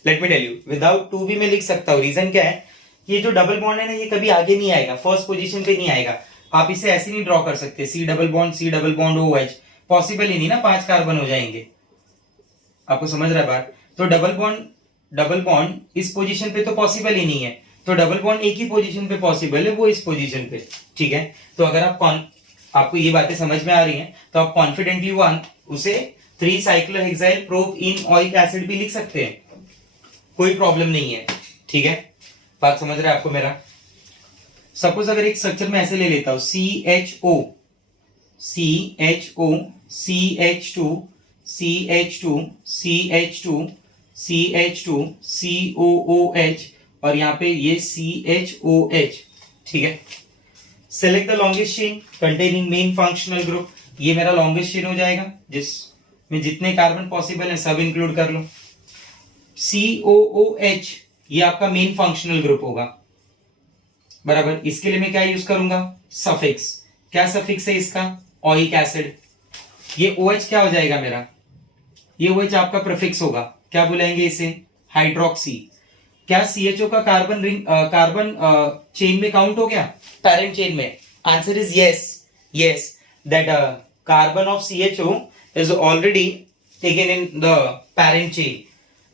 Let me tell you, without 2 भी मैं लिख सकता हूं. रीजन क्या है, ये जो डबल बॉन्ड है ना ये कभी आगे नहीं आएगा, फर्स्ट पोजीशन पे नहीं आएगा. आप इसे ऐसे नहीं ड्रॉ कर सकते C double bond OH. Possible ही नहीं ना, 5 कार्बन हो जाएंगे. आपको समझ रहा है बात. तो डबल बॉन्ड इस पोजीशन पे तो पॉसिबल ही नहीं है. तो डबल बॉन्ड एक ही पोजीशन पे पॉसिबल है, वो इस पोजीशन पे. ठीक है. तो अगर आपको ये बातें समझ में आ रही हैं तो आप कॉन्फिडेंटली उसे 3 cyclohexyl propenoic acid भी लिख सकते हैं, कोई प्रॉब्लम नहीं है. ठीक है, बात समझ रहे हैं आपको मेरा. सपोज अगर एक स्ट्रक्चर में ऐसे ले लेता हूं CHO CH2 COOH और यहां पे ये CHOH. ठीक है. Select the longest chain containing main functional group. ये मेरा लॉन्गेस्ट चेन हो जाएगा जिसमें जितने कार्बन पॉसिबल है सब इंक्लूड कर लो. COOH ये आपका मेन फंक्शनल ग्रुप होगा. बराबर. इसके लिए मैं क्या यूज करूंगा, सफिक्स. क्या सफिक्स है इसका, ओइक एसिड. ये OH क्या हो जाएगा मेरा, ये OH आपका प्रीफिक्स होगा. क्या बुलाएंगे इसे, हाइड्रोक्सी. क्या CHO का कार्बन चेन में काउंट हो गया, पैरेंट चेन में. Answer is yes. That carbon of CHO is already taken in the parent chain.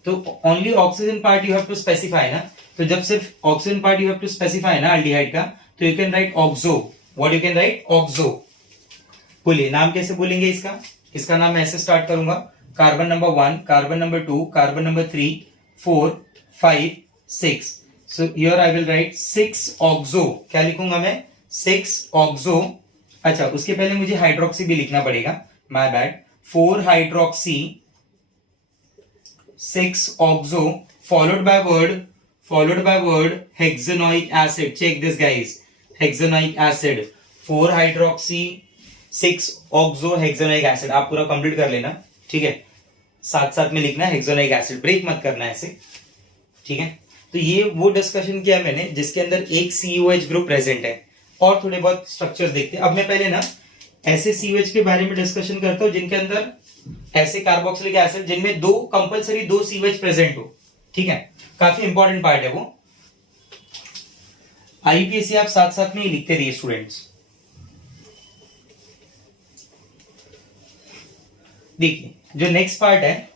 तो only oxygen part you have to specify ना. तो जब सिर्फ oxygen part you have to specify ना अल्डिहाइड का, तो you can write oxo. What you can write, oxo. बोलिए नाम कैसे बोलेंगे इसका. इसका नाम ऐसे स्टार्ट करूंगा, carbon number 1, carbon number 2, carbon number 3, 4, 5, 6. So here I will right 6 oxo. क्या लिखूंगा मैं, 6 ऑक्सो. अच्छा, उसके पहले मुझे हाइड्रोक्सी भी लिखना पड़ेगा, my bad. 4 hydroxy 6 oxo followed by word hexanoic acid. Check this guys, hexanoic acid 4 hydroxy 6 oxohexanoic acid, आप पूरा कंप्लीट कर लेना, ठीक है, साथ साथ में लिखना है हेक्सोनिक एसिड, ब्रेक मत करना है ऐसे, ठीक है। तो ये वो डिस्कशन किया मैंने जिसके अंदर एक COH ग्रुप प्रेजेंट है, और थोड़े बहुत स्ट्रक्चर्स देखते हैं। अब मैं पहले ना ऐसे COH के बारे में डिस्कशन करता हूं जिनके अंदर ऐसे कार्बोक्सिलिक एसिड जिनमें कंपलसरी दो COH प्रेजेंट हो, ठीक है, काफी इंपॉर्टेंट पार्ट है वो। IUPAC आप साथ साथ में ही लिखते रहिए स्टूडेंट्स। देखिए जो नेक्स्ट पार्ट है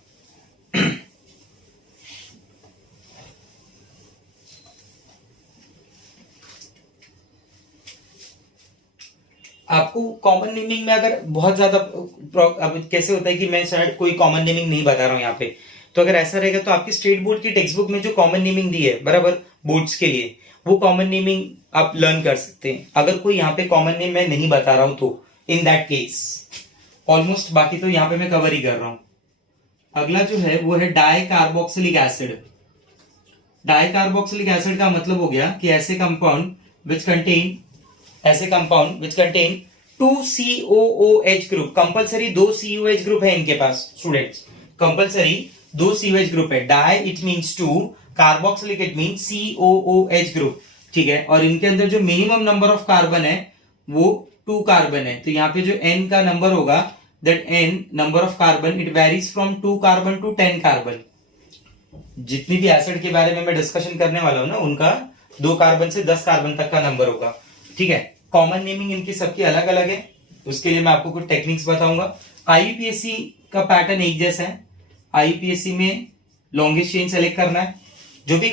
आपको कॉमन नेमिंग में अगर बहुत ज्यादा अब कैसे होता है कि मैं शायद कोई कॉमन नेमिंग नहीं बता रहा हूं यहाँ पे, तो अगर ऐसा रहेगा तो आपकी स्टेट बोर्ड की टेक्स्ट बुक में जो कॉमन नेमिंग दी है बराबर बोर्ड्स के लिए, वो कॉमन नेमिंग आप लर्न कर सकते हैं। अगर कोई यहाँ पे कॉमन नेम मैं नहीं बता रहा हूं तो इन दैट केस ऑलमोस्ट बाकी तो यहाँ पे मैं कवर ही कर रहा हूं। अगला जो है वो है di carboxylic acid. Di carboxylic acid का मतलब हो गया कि ऐसे compound which contain two COOH group, compulsory दो COH ग्रुप है इनके पास स्टूडेंट्स, कंपलसरी दो COH ग्रुप है। Di it means two, carboxylic it means COOH group, ठीक है। और इनके अंदर जो मिनिमम नंबर ऑफ कार्बन है वो 2 कार्बन है। तो यहाँ पे जो N का नंबर होगा, that N number of carbon it varies from 2 carbon to 10 carbon. जितनी भी एसिड के बारे में मैं डिस्कशन करने वाला हूं ना, उनका 2 कार्बन से 10 कार्बन तक का नंबर होगा, ठीक है। कॉमन नेमिंग इनकी सबकी अलग अलग है, उसके लिए मैं आपको कुछ टेक्निक्स बताऊंगा। IUPAC का पैटर्न एक जैसा है। IUPAC में लॉन्गेस्ट चेन सेलेक्ट करना है, जो भी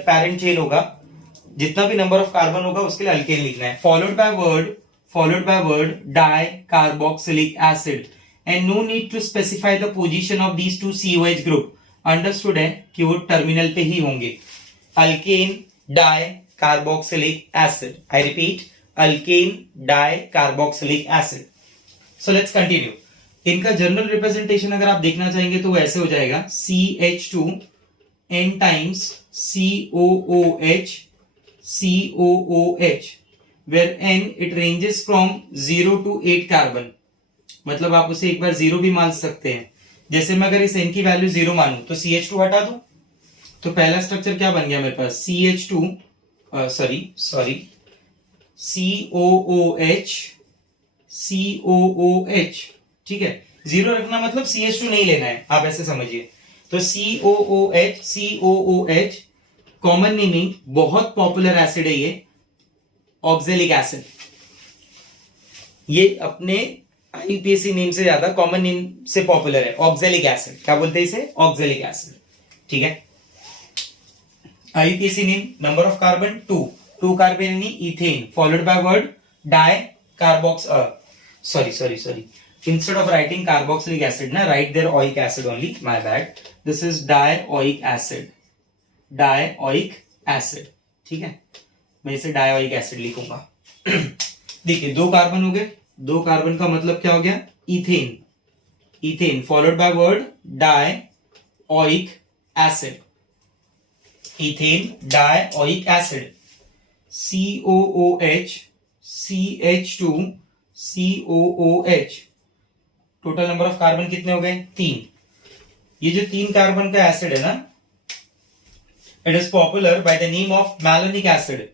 पैरेंट चेन होगा, जितना भी नंबर ऑफ कार्बन होगा उसके लिए अल्केन लिखना है, followed by word di carboxylic acid, and no need to specify the position of these 2 COH group. Understood है कि वो टर्मिनल पे ही होंगे। Alkane di carboxylic acid, I repeat, alkane di carboxylic acid. So let's continue. इनका जनरल रिप्रेजेंटेशन अगर आप देखना चाहेंगे तो वो ऐसे हो जाएगा, CH2 N times COOH, where N it ranges from 0 to 8 carbon. मतलब आप उसे एक बार 0 भी मान सकते हैं। जैसे मैं अगर इस N की वैल्यू 0 मानूं तो CH2 हटा दूं, तो पहला स्ट्रक्चर क्या बन गया मेरे पास, COOH, ठीक है। 0 रखना मतलब CH2 नहीं लेना है, आप ऐसे समझिए। तो COOH कॉमन नेमिंग, बहुत पॉपुलर एसिड है ये, ऑक्जेलिक एसिड। ये अपने IUPAC नेम से ज्यादा कॉमन नेम से पॉपुलर है, ऑक्जेलिक एसिड। क्या बोलते हैं इसे, ऑक्जेलिक एसिड, ठीक है। IUPAC name, number of carbon 2 carbon यानी ethane, followed by word di carbox sorry, instead of writing carboxylic acid na, write their oic acid only, my bad, this is dioic acid, ठीक है। मैं इसे डायोइक एसिड लिखूंगा। देखिए 2 कार्बन हो गए, 2 कार्बन का मतलब क्या हो गया, ethane followed by word dioic acid, ethane dioic acid, COOH CH2 COOH। Total number of carbon कितने हो गए, 3। ये जो 3 कार्बन का एसिड है ना, it is popular by the name of malonic acid.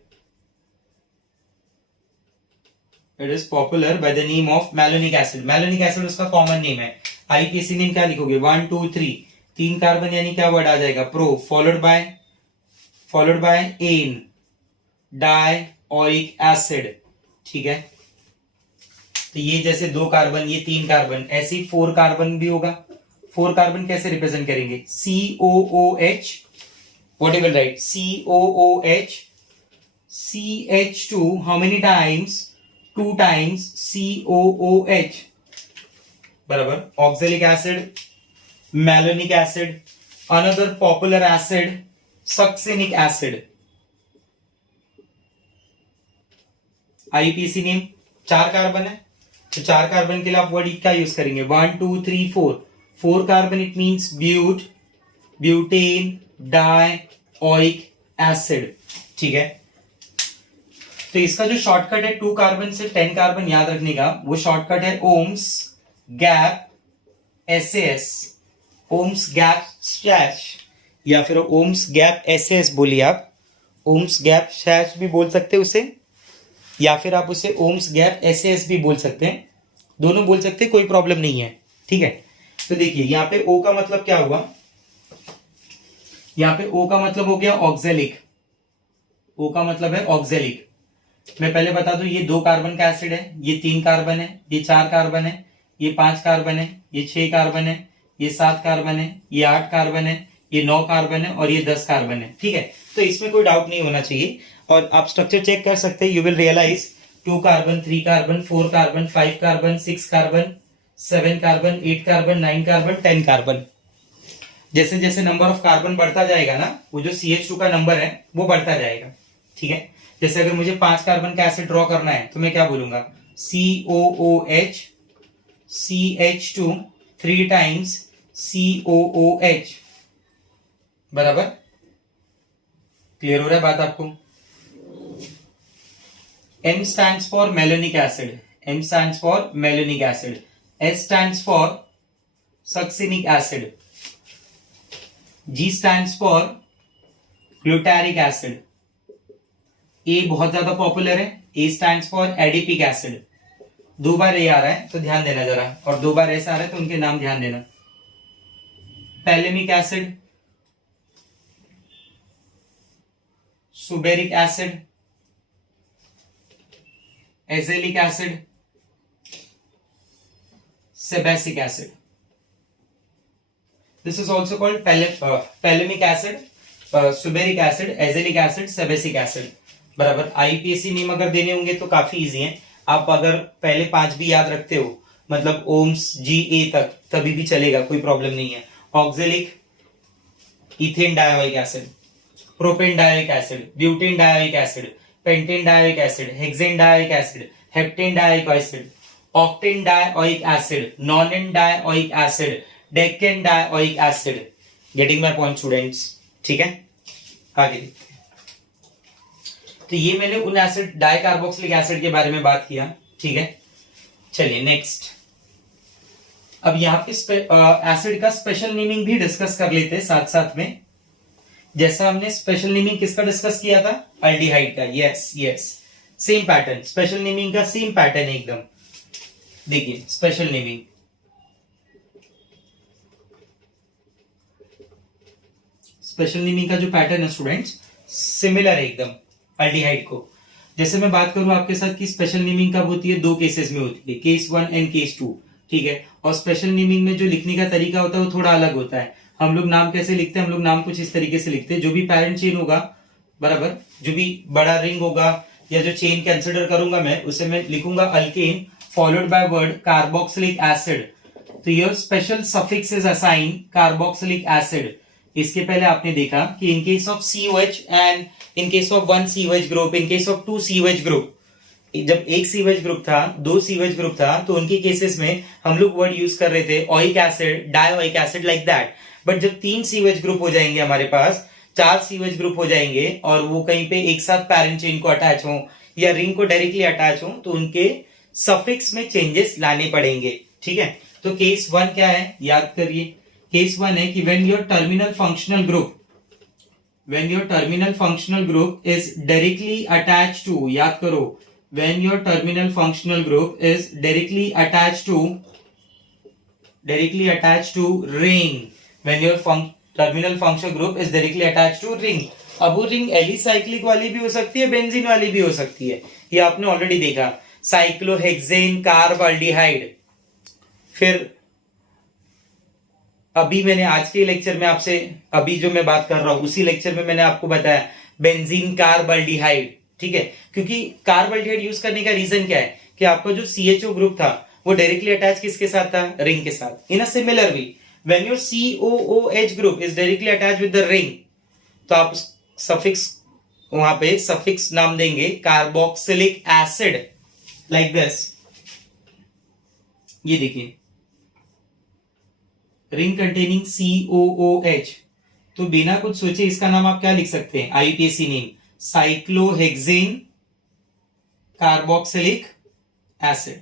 Malonic acid उसका कॉमन नेम है। IUPAC नेम क्या लिखोगे, 1 2 3, 3 कार्बन यानी क्या वर्ड आ जाएगा, pro, followed by ane, dioic acid, ठीक है। तो ये जैसे 2 कार्बन, ये 3 कार्बन, ऐसे ही 4 कार्बन भी होगा। 4 कार्बन कैसे रिप्रेजेंट करेंगे, COOH, what you will write, COOH CH2, how many times, 2 times COOH, बराबर। Oxalic acid, malonic acid, another popular acid succinic acid. IUPAC name, 4 carbon है, तो 4 कार्बन के लिए आप वर्ड क्या यूज करेंगे, 1 2 3 4, 4 carbon it means butane dioic acid, ठीक है। तो इसका जो शॉर्टकट है 2 कार्बन से 10 कार्बन याद रखने का, वो शॉर्टकट है ओम्स गैप SAS, ओम्स गैप स्लैश, या फिर ओम्स गैप SAS बोलिए आप, ओम्स गैप स्लैश भी बोल सकते हैं उसे, या फिर आप उसे ओम्स गैप SAS भी बोल सकते हैं, दोनों बोल सकते हैं, कोई प्रॉब्लम नहीं है, ठीक है। तो देखिए यहाँ पे O का मतलब क्या हुआ, यहाँ पे O का मतलब हो गया ऑक्जेलिक, O का मतलब है ऑक्जेलिक। मैं पहले बता दूं, ये 2 कार्बन का एसिड है, ये 3 कार्बन है, ये 4 कार्बन है, ये 5 कार्बन है, ये 6 कार्बन है, ये 7 कार्बन है, ये 8 कार्बन है, ये 9 कार्बन है और ये 10 कार्बन है, ठीक है। तो इसमें कोई डाउट नहीं होना चाहिए, और आप स्ट्रक्चर चेक कर सकते हैं, you will realise 2 carbon, 3 carbon, 4 carbon, 5 carbon, 6 carbon, 7 carbon, 8 carbon, 9 carbon, 10 carbon. जैसे जैसे नंबर ऑफ कार्बन बढ़ता जाएगा ना, वो जो CH2 का नंबर है वो बढ़ता जाएगा, ठीक है। जैसे अगर मुझे 5 कार्बन का एसिड ड्रॉ करना है तो मैं क्या बोलूंगा, COOH CH2 3 टाइम्स COOH, बराबर। क्लियर हो रहा है बात आपको। M stands for malonic acid, M stands for malonic acid, S stands for succinic acid, G stands for glutaric acid, A बहुत ज्यादा पॉपुलर है, A stands for adipic acid. 2 bar A आ रहा है तो ध्यान देना जरा, और 2 बार ऐसा आ रहा है तो उनके नाम ध्यान देना। Pimelic acid, suberic acid, azelaic acid, sebacic acid. This is also called pimelic acid, suberic acid, azelaic acid, sebacic acid, बराबर। आईपीएसी नेम अगर देने होंगे तो काफी इजी है, आप अगर पहले 5 भी याद रखते हो, मतलब ओम्स GA तक, तभी भी चलेगा, कोई प्रॉब्लम नहीं है। Oxalic, ethane dioic acid, propane dioic acid, butane dioic acid, pentane dioic acid, hexane dioic acid, heptane dioic acid, octane dioic acid, nonane dioic acid, decane dioic acid. Getting my point students, ठीक है। आगे देखते हैं। तो ये मैंने उन एसिड डाइकार्बोक्सिलिक एसिड के बारे में बात किया, ठीक है। चलिए नेक्स्ट, अब यहाँ पे एसिड का स्पेशल नेमिंग भी डिस्कस कर लेते हैं साथ साथ में। जैसा हमने स्पेशल नेमिंग किसका डिस्कस किया था, अल्डिहाइड का, yes yes, same pattern, special naming का सेम पैटर्न है एकदम। देखिए स्पेशल नेमिंग, स्पेशल नेमिंग का जो पैटर्न है स्टूडेंट्स, सिमिलर है एकदम अल्डिहाइड को। जैसे मैं बात करूं आपके साथ कि स्पेशल नेमिंग कब होती है, 2 केसेस में होती है, केस 1 एंड केस 2, ठीक है। और स्पेशल नेमिंग में जो लिखने का तरीका होता है वो थोड़ा अलग होता है। हम लोग नाम कैसे लिखते हैं, हम लोग नाम कुछ इस तरीके से लिखते हैं, जो भी पैरेंट चेन होगा, बराबर, जो भी बड़ा रिंग होगा या जो चेन कंसिडर करूंगा मैं, उसे मैं लिखूंगा alkane followed by word carboxylic acid. तो your special suffix is assign carboxylic acid. इसके पहले आपने देखा कि in case of COH and in case of 1 COH group, in case of 2 COH group, जब एक COH ग्रुप था, 2 COH ग्रुप था, तो उनके केसेस में हम लोग वर्ड यूज कर रहे थे oic acid, dioic acid, like that. But जब 3 COH ग्रुप हो जाएंगे हमारे पास, 4 COH ग्रुप हो जाएंगे, और वो कहीं पे एक साथ पैरेंट चेन को अटैच हो या रिंग को डायरेक्टली अटैच हो, तो उनके सफिक्स में चेंजेस लाने पड़ेंगे, ठीक है। तो केस 1 क्या है, याद करिए। केस 1 है कि when your terminal functional group is directly attached to, याद करो, when your terminal functional group is directly attached to ring, when your terminal functional group is directly attached to ring। अब वो रिंग एलिसाइक्लिक वाली भी हो सकती है, बेंजीन वाली भी हो सकती है, ये आपने ऑलरेडी देखा, साइक्लोहेक्सेन कार्ब अल्डिहाइड। फिर अभी मैंने आज के लेक्चर में आपसे, अभी जो मैं बात कर रहा हूं उसी लेक्चर में मैंने आपको बताया बेंजीन कार्ब अल्डिहाइड, ठीक है। क्योंकि कार्ब अल्डिहाइड यूज करने का रीजन क्या है कि आपका जो CHO ग्रुप था वो डायरेक्टली अटैच किसके साथ था, रिंग के साथ। In a similar way when your COOH group is directly attach with the ring, तो आप सफिक्स, वहां पे सफिक्स नाम देंगे कार्बोक्सिलिक एसिड, लाइक दिस। ये देखिए, रिंग कंटेनिंग COOH, तो बिना कुछ सोचे इसका नाम आप क्या लिख सकते हैं, IUPAC name, cyclohexane carboxylic acid.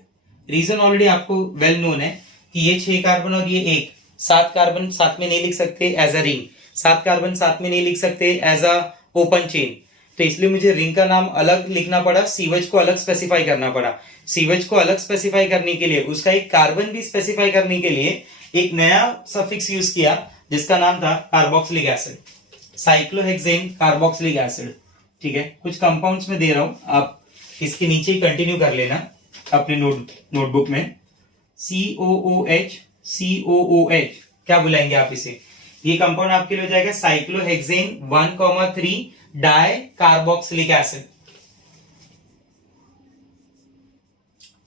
Reason already आपको वेल नोन है कि ये 6 कार्बन और ये 7 कार्बन साथ में नहीं लिख सकते एज अ रिंग, 7 कार्बन साथ में नहीं लिख सकते एज अ ओपन चेन, तो इसलिए मुझे रिंग का नाम अलग लिखना पड़ा, सीवेज को अलग स्पेसिफाई करना पड़ा। सीवेज को अलग स्पेसिफाई करने के लिए, उसका एक कार्बन भी स्पेसिफाई करने के लिए एक नया सफिक्स यूज किया जिसका नाम था carboxylic acid, cyclohexane carboxylic acid. ठीक है, कुछ कंपाउंड्स में दे रहा हूं, आप इसके नीचे ही कंटिन्यू कर लेना अपने नोटबुक में। COOH, COOH क्या बुलाएंगे आप इसे? ये कंपाउंड आपके लिए हो जाएगा cyclohexane 1,3 di carboxylic acid,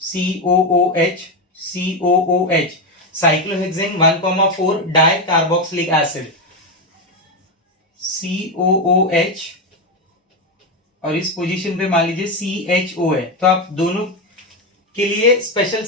COOH, COOH cyclohexane 1,4 die carboxylic acid, COOH, और इस पोजीशन पे मान लीजिए CHO है, तो आप दोनों के लिए स्पेशल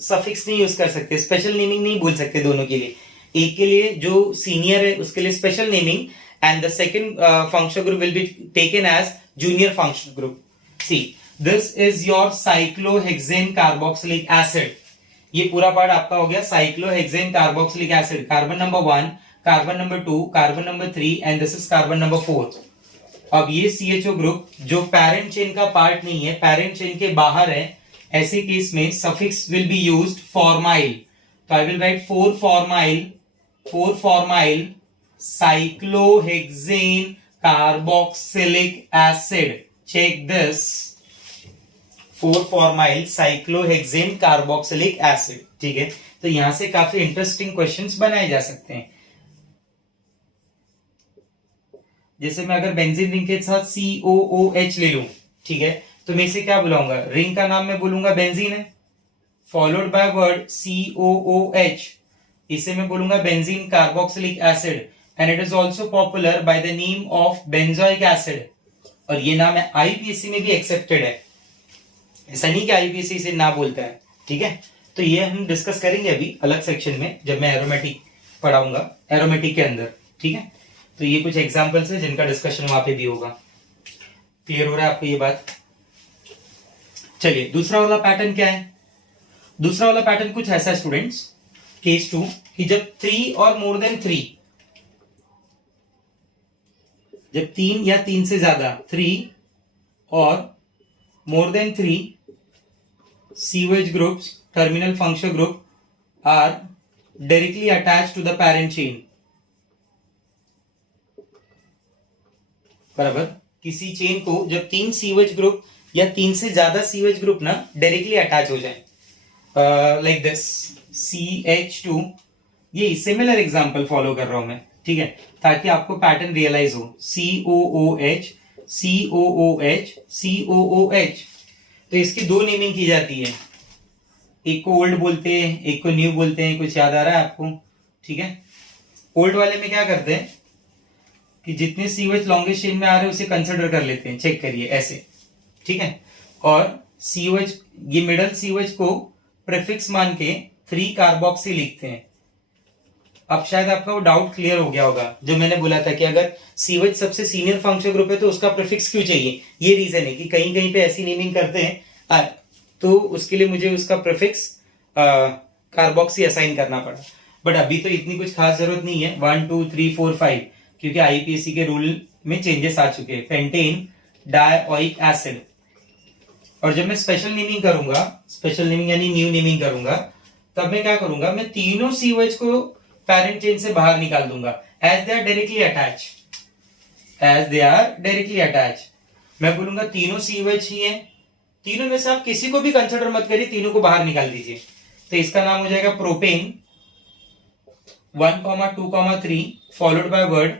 सफिक्स नहीं यूज कर सकते, स्पेशल नेमिंग नहीं बोल सकते दोनों के लिए। एक के लिए जो सीनियर है उसके लिए special naming, and the second functional group will be taken as junior functional group. See this is your cyclohexane carboxylic acid. ये पूरा पार्ट आपका हो गया cyclohexane carboxylic acid, carbon number 1, carbon number 2, carbon number 3 and this is carbon number 4। अब ये CHO ग्रुप जो पेरेंट चेन का पार्ट नहीं है, पेरेंट चेन के बाहर है, ऐसे केस में suffix will be used formyl, तो I will write 4 formyl cyclohexane carboxylic acid. Check this, 4 formyl cyclohexane carboxylic acid. ठीक है, तो यहां से काफी इंटरेस्टिंग क्वेश्चंस बनाए जा सकते हैं। जैसे मैं अगर बेंजीन रिंग के साथ COOH ले लूं, ठीक है, तो मैं इसे क्या बुलाऊंगा? रिंग का नाम मैं बोलूंगा बेंजीन है, फॉलोड बाय वर्ड COOH, इसे मैं बोलूंगा benzene carboxylic acid, and it is also popular by the name of benzoic acid, और ये नाम है IPSC में भी एक्सेप्टेड है, ऐसा नहीं कि IPSC इसे ना बोलता है। ठीक है, तो ये हम डिस्कस करेंगे अभी अलग सेक्शन में जब मैं एरोमेटिक पढ़ाऊंगा, एरोमेटिक के अंदर। ठीक है, तो ये कुछ एग्जांपल्स है जिनका डिस्कशन वहां पे भी होगा। क्लियर हो रहा है आपको ये बात? चलिए, दूसरा वाला पैटर्न क्या है? दूसरा वाला पैटर्न कुछ ऐसा है स्टूडेंट्स, केस 2, कि जब 3 और मोर देन 3, जब 3 या 3 से ज्यादा, 3 और मोर देन 3 सीवेज groups, terminal functional group are directly attached to the parent chain. बराबर, किसी चेन को जब 3 सीवेज ग्रुप या 3 से ज्यादा सीवेज ग्रुप ना डायरेक्टली अटैच हो जाए, लाइक दिस CH2, ये सिमिलर एग्जांपल फॉलो कर रहा हूं मैं। ठीक है, ताकि आपको पैटर्न रियलाइज हो। COOH, COOH, COOH, तो इसकी 2 नेमिंग की जाती है, एक को ओल्ड बोलते हैं, एक को न्यू बोलते हैं। कुछ याद आ रहा है आपको? ठीक है, ओल्ड वाले में क्या करते हैं कि जितने सीवेज लॉन्गेस्ट चेन में आ रहे हैं उसे कंसिडर कर लेते हैं, चेक करिए ऐसे। ठीक है, और सीवेज, ये मिडल सीवेज को प्रीफिक्स मान के 3 कार्बोक्सी लिखते हैं। अब शायद आपका वो डाउट क्लियर हो गया होगा जो मैंने बोला था कि अगर सीवेज सबसे सीनियर फंक्शनल ग्रुप है तो उसका प्रीफिक्स क्यों चाहिए। ये रीजन है कि कहीं कहीं पे ऐसी नेमिंग करते हैं तो उसके लिए मुझे उसका प्रीफिक्स कार्बोक्सी असाइन करना पड़ा। बट अभी तो इतनी कुछ खास जरूरत नहीं है, 1 2 3 4 5, क्योंकि IPSC के रूल में चेंजेस आ चुके हैं। पेंटेन डाइओइक एसिड, और जब मैं स्पेशल नेमिंग करूंगा, स्पेशल नेमिंग यानी न्यू नेमिंग करूंगा, तब मैं क्या करूंगा, मैं तीनों सीवेज को पेरेंट चेन से बाहर निकाल दूंगा, as they are directly attach, as they are directly attach. मैं बोलूंगा तीनों सीवेज ही हैं, तीनों में से आप किसी को भी कंसिडर मत करिए, तीनों को बाहर निकाल दीजिए। तो इसका नाम हो जाएगा propane 1, 2, 3 followed by word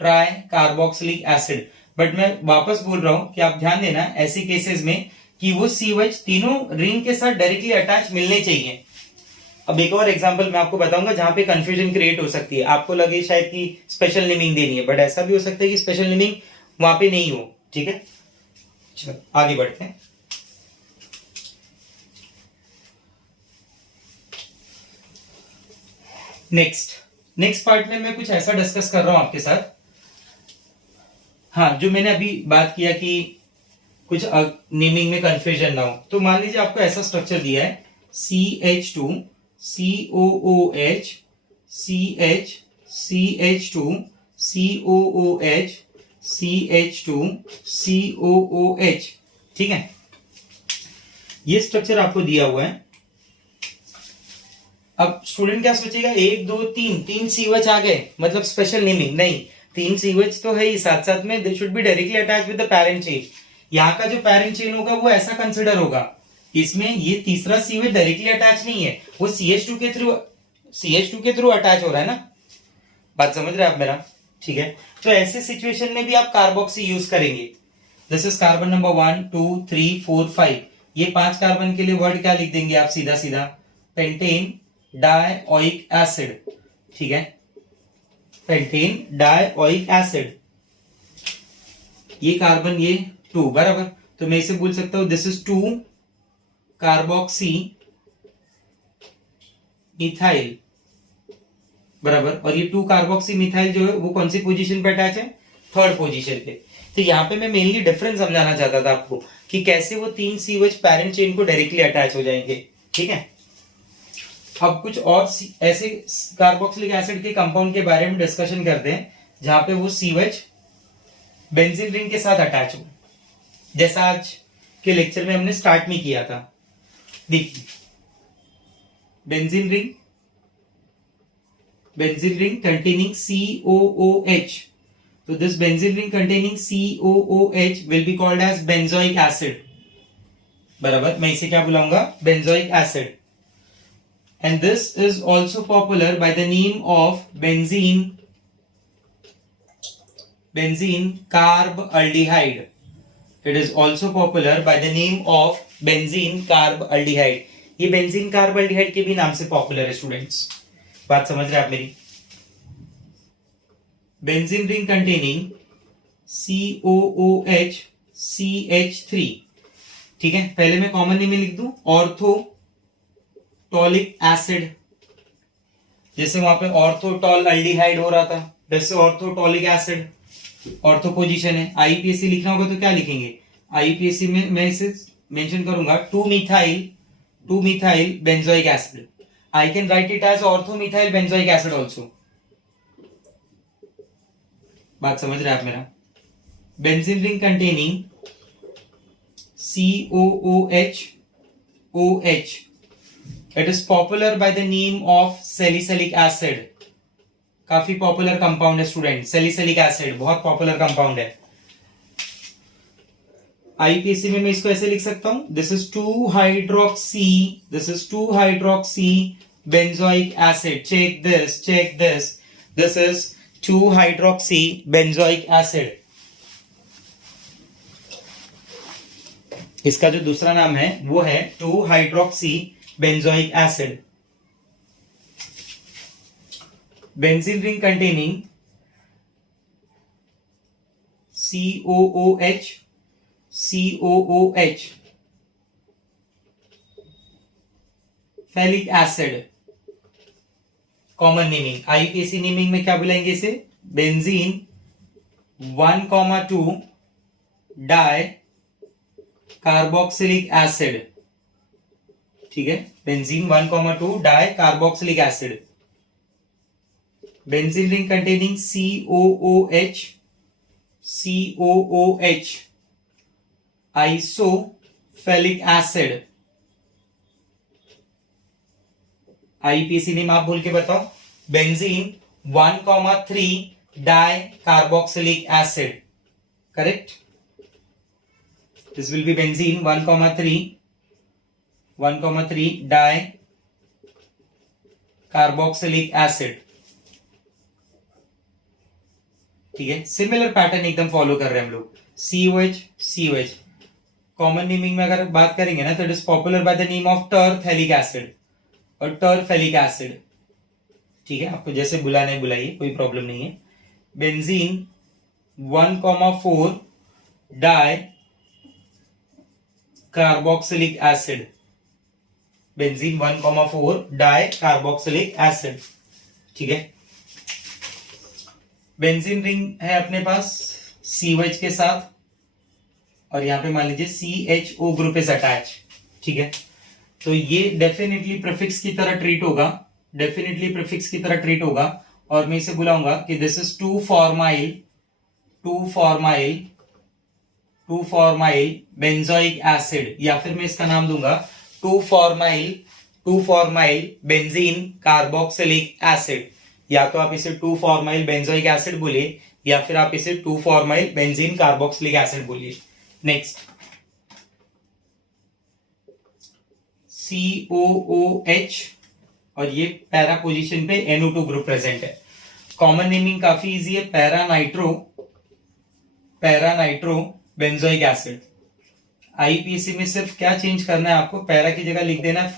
try carboxylic acid. But मैं वापस बोल रहा हूं कि आप ध्यान देना ऐसी केसेस में कि वो सीवेज तीनों रिंग के साथ डायरेक्टली अटैच मिलने चाहिए। अब एक और एग्जांपल मैं आपको बताऊंगा जहां पे कंफ्यूजन क्रिएट हो सकती है। आपको लगे शायद कि स्पेशल नेमिंग देनी है, बट ऐसा भी हो सकता है कि स्पेशल नेमिंग वहां पे नहीं हो। ठीक है, चलो आगे बढ़ते हैं। नेक्स्ट पार्ट में मैं कुछ ऐसा डिस्कस कर रहा हूं आपके साथ। हाँ, जो मैंने अभी बात किया कि कुछ नेमिंग में कंफ्यूजन ना हो। तो मान लीजिए आपको ऐसा स्ट्रक्चर दिया है CH2 COOH CH CH2 COOH CH2 COOH, ठीक है, ये स्ट्रक्चर आपको दिया हुआ है। अब स्टूडेंट क्या सोचेगा, 1 2 3 सीवेज आ गए मतलब स्पेशल नेमिंग, नहीं, 3 सीवेज तो है ही, साथ साथ में they should be directly attach with the parent chain. यहाँ का जो पेरेंट चेन होगा वो ऐसा कंसिडर होगा, इसमें ये तीसरा सीवेज डायरेक्टली अटैच नहीं है, वो CH2 के थ्रू अटैच हो रहा है ना, बात समझ रहे हैं आप मेरा, ठीक है। तो ऐसे सिचुएशन में भी आप कार्बोक्सी यूज करेंगे। दिस इज कार्बन नंबर 1 2 3 4 5, ये 5 कार्बन के लिए वर्ड क्या लिख देंगे आप, सीधा सीधा पेंटेन डाइओइक एसिड, ठीक है, पेंटेन डाइओइक एसिड, ये कार्बन ये 2 बराबर, तो मैं इसे बोल सकता हूं दिस इज 2 कार्बोक्सी मिथाइल बराबर, और ये 2 कार्बोक्सी मिथाइल जो है वो कौन सी पोजीशन पे अटैच है, 3rd पोजीशन पे। तो यहाँ पे मैं मेनली डिफरेंस समझाना चाहता था आपको कि कैसे वो 3 सीवेज पेरेंट चेन को डायरेक्टली अटैच हो जाएंगे, ठीक है। अब कुछ और ऐसे कार्बोक्सिलिक एसिड के कंपाउंड के बारे में डिस्कशन करते हैं जहां पे वो सीवेज बेंजीन रिंग के साथ अटैच हो, जैसा आज के लेक्चर में हमने स्टार्ट में किया था। देखिए benzene ring containing COOH, so this benzene ring containing COOH will be called as benzoic acid, बराबर, मैं इसे क्या बुलाऊंगा, benzoic acid, and this is also popular by the name of benzene carbaldehyde. It is also popular by the name of benzene carbaldehyde. ये benzene carbaldehyde के भी नाम से पॉपुलर है स्टूडेंट्स, बात समझ रहे हैं आप मेरी। Benzene ring containing COOH CH3, ठीक है, पहले मैं कॉमन नेम में लिख दूं ऑर्थोटॉलिक एसिड, जैसे वहां पे ऑर्थोटॉल अल्डिहाइड हो रहा था, वैसे ऑर्थोटॉलिक एसिड ऑर्थो पोजीशन है। IUPAC लिखना होगा तो क्या लिखेंगे, IUPAC में मैं इसे मेंशन करूंगा 2 methyl benzoic acid, I can write it as orthomethyl benzoic acid also, बात समझ रहे हैं आप मेरा। Benzene ring containing COOH OH, it is popular by the name of salicylic acid, काफी पॉपुलर कंपाउंड है स्टूडेंट, सैलिसिलिक एसिड बहुत पॉपुलर कंपाउंड है। IUPAC में मैं इसको ऐसे लिख सकता हूं, this is 2 hydroxy benzoic acid, check this, this is 2 hydroxy benzoic acid, इसका जो दूसरा नाम है वो है 2 hydroxy benzoic acid। Benzene ring containing COOH phthalic acid, common naming, IUPAC naming में क्या बुलाएंगे इसे, बेंजीन 1,2 डाई कार्बोक्सिलिक एसिड, ठीक है, benzene 1,2 di carboxylic acid. Benzene ring containing COOH isophthalic acid, IUPAC name आप बोल के बताओ, benzene 1,3 di carboxylic acid, correct, this will be benzene 1,3 di carboxylic acid, ठीक है। सिमिलर पैटर्न एकदम फॉलो कर रहे हैं हम लोग। COH कॉमन नेमिंग में अगर बात करेंगे ना तो it is popular by the name of terephthalic acid और टरफेलिक एसिड, ठीक है, आपको जैसे बुलाना है बुलाइए, कोई प्रॉब्लम नहीं है। Benzene 1,4 die carboxylic acid, benzene 1,4 die carboxylic acid, ठीक है। बेंजीन रिंग है अपने पास COH के साथ, और यहाँ पे मान लीजिए CHO ग्रुप इज अटैच, ठीक है। तो ये डेफिनेटली प्रीफिक्स की तरह ट्रीट होगा, डेफिनेटली प्रीफिक्स की तरह ट्रीट होगा, और मैं इसे बुलाऊंगा कि this is 2 formyl benzoic acid, या फिर मैं इसका नाम दूंगा 2 फॉर्माइल बेंजीन कार्बोक्सिलिक एसिड। या तो आप इसे 2 फॉर्माइल बेंजोइक एसिड बोलिए, या फिर आप इसे 2 फॉर्माइल बेंजीन कार्बोक्सिलिक एसिड बोलिए। नेक्स्ट COOH, और ये पैरा पोजीशन पे NO2 ग्रुप प्रेजेंट है। कॉमन नेमिंग काफी इजी है, para nitro benzoic acid. IUPAC में सिर्फ क्या चेंज करना है आपको, पैरा की जगह लिख देना है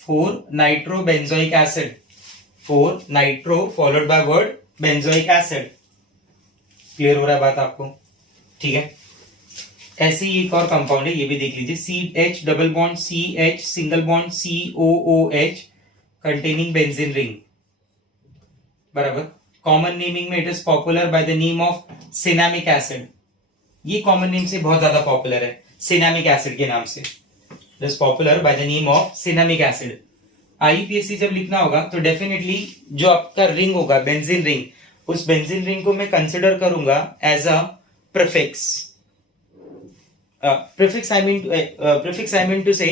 4 nitro benzoic acid, 4 nitro followed by word benzoic acid. Clear हो रहा है बात आपको, ठीक है। ऐसे ही एक और कंपाउंड है, ये भी देख लीजिए, CH double bond CH single bond COOH containing benzene ring, बराबर। कॉमन नेमिंग में it is popular by the name of cinnamic acid. ये कॉमन नेम से बहुत ज्यादा पॉपुलर है, सिनेमिक एसिड के नाम से। It is popular by the name of cinnamic acid. IUPAC जब लिखना होगा तो डेफिनेटली जो आपका रिंग होगा बेंजीन रिंग, उस बेंजीन रिंग को मैं कंसिडर करूंगा as a prefix. Prefix I mean to say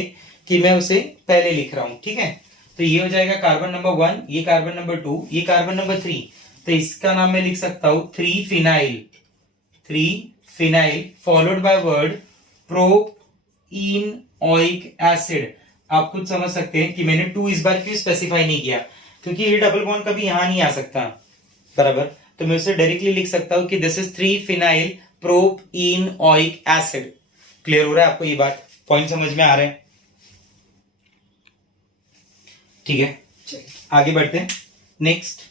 कि मैं उसे पहले लिख रहा हूं, ठीक है। तो ये हो जाएगा कार्बन नंबर 1, ये कार्बन नंबर 2, ये कार्बन नंबर 3। तो इसका नाम मैं लिख सकता हूं 3 phenyl followed by word propenoic acid. आप खुद समझ सकते हैं कि मैंने 2 इस बार क्यों स्पेसिफाई नहीं किया, क्योंकि ये डबल बॉन्ड कभी यहां नहीं आ सकता, बराबर। तो मैं उसे डायरेक्टली लिख सकता हूं कि this is 3 phenyl propenoic acid. Clear हो रहा है आपको ये बात, पॉइंट समझ में आ रहे हैं, ठीक है। आगे बढ़ते हैं। Next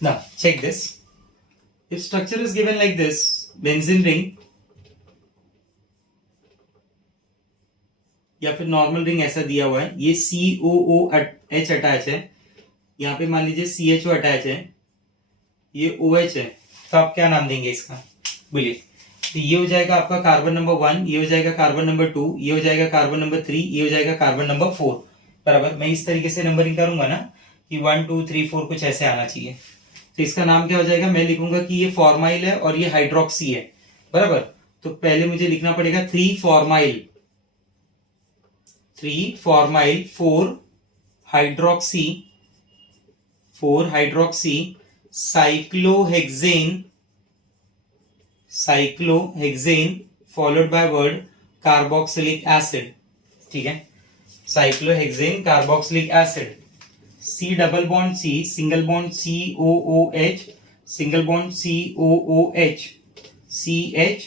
now check this. If structure is given like this, benzene ring या फिर नॉर्मल रिंग ऐसा दिया हुआ है, ये COOH अटैच है, यहाँ पे मान लीजिए CHO अटैच है, ये OH है, तो आप क्या नाम देंगे इसका, बोलिए। तो ये हो जाएगा आपका कार्बन नंबर 1, ये हो जाएगा कार्बन नंबर 2, ये हो जाएगा कार्बन नंबर 3, ये हो जाएगा कार्बन नंबर 4, बराबर। मैं इस तरीके से नंबरिंग करूंगा ना कि 1 2 3 4 कुछ ऐसे आना चाहिए। तो इसका नाम क्या हो जाएगा, मैं लिखूंगा कि ये फॉर्माइल है और ये हाइड्रोक्सी है, बराबर। तो पहले मुझे लिखना पड़ेगा 3 formyl 4 hydroxy cyclohexane followed by word carboxylic acid, ठीक है। Cyclohexane carboxylic acid, C double bond C single bond COOH single bond COOH CH,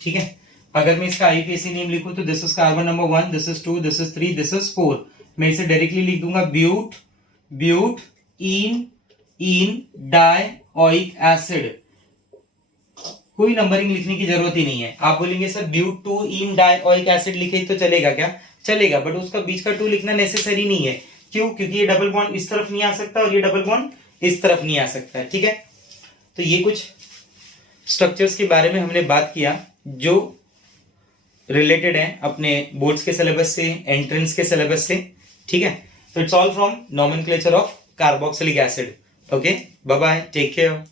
ठीक है। अगर मैं इसका IUPAC नेम लिखूं तो this is carbon number 1, this is 2, this is 3, this is 4। मैं इसे डायरेक्टली लिख दूंगा ब्यूट इन डाइओइक एसिड। कोई नंबरिंग लिखने की जरूरत ही नहीं है। आप बोलेंगे sir but 2 ene dioic acid लिखे तो चलेगा क्या, चलेगा, बट उसका बीच का 2 लिखना नेसेसरी नहीं है। क्यों, क्योंकि ये डबल बॉन्ड इस तरफ नहीं आ सकता और ये डबल बॉन्ड इस तरफ नहीं आ सकता है, ठीक है। तो ये कुछ स्ट्रक्चर्स के बारे में हमने बात किया जो रिलेटेड है अपने बोर्ड्स के सिलेबस से, एंट्रेंस के सिलेबस से, ठीक है। तो it's all from nomenclature of carboxylic acid. Okay, bye bye, take care.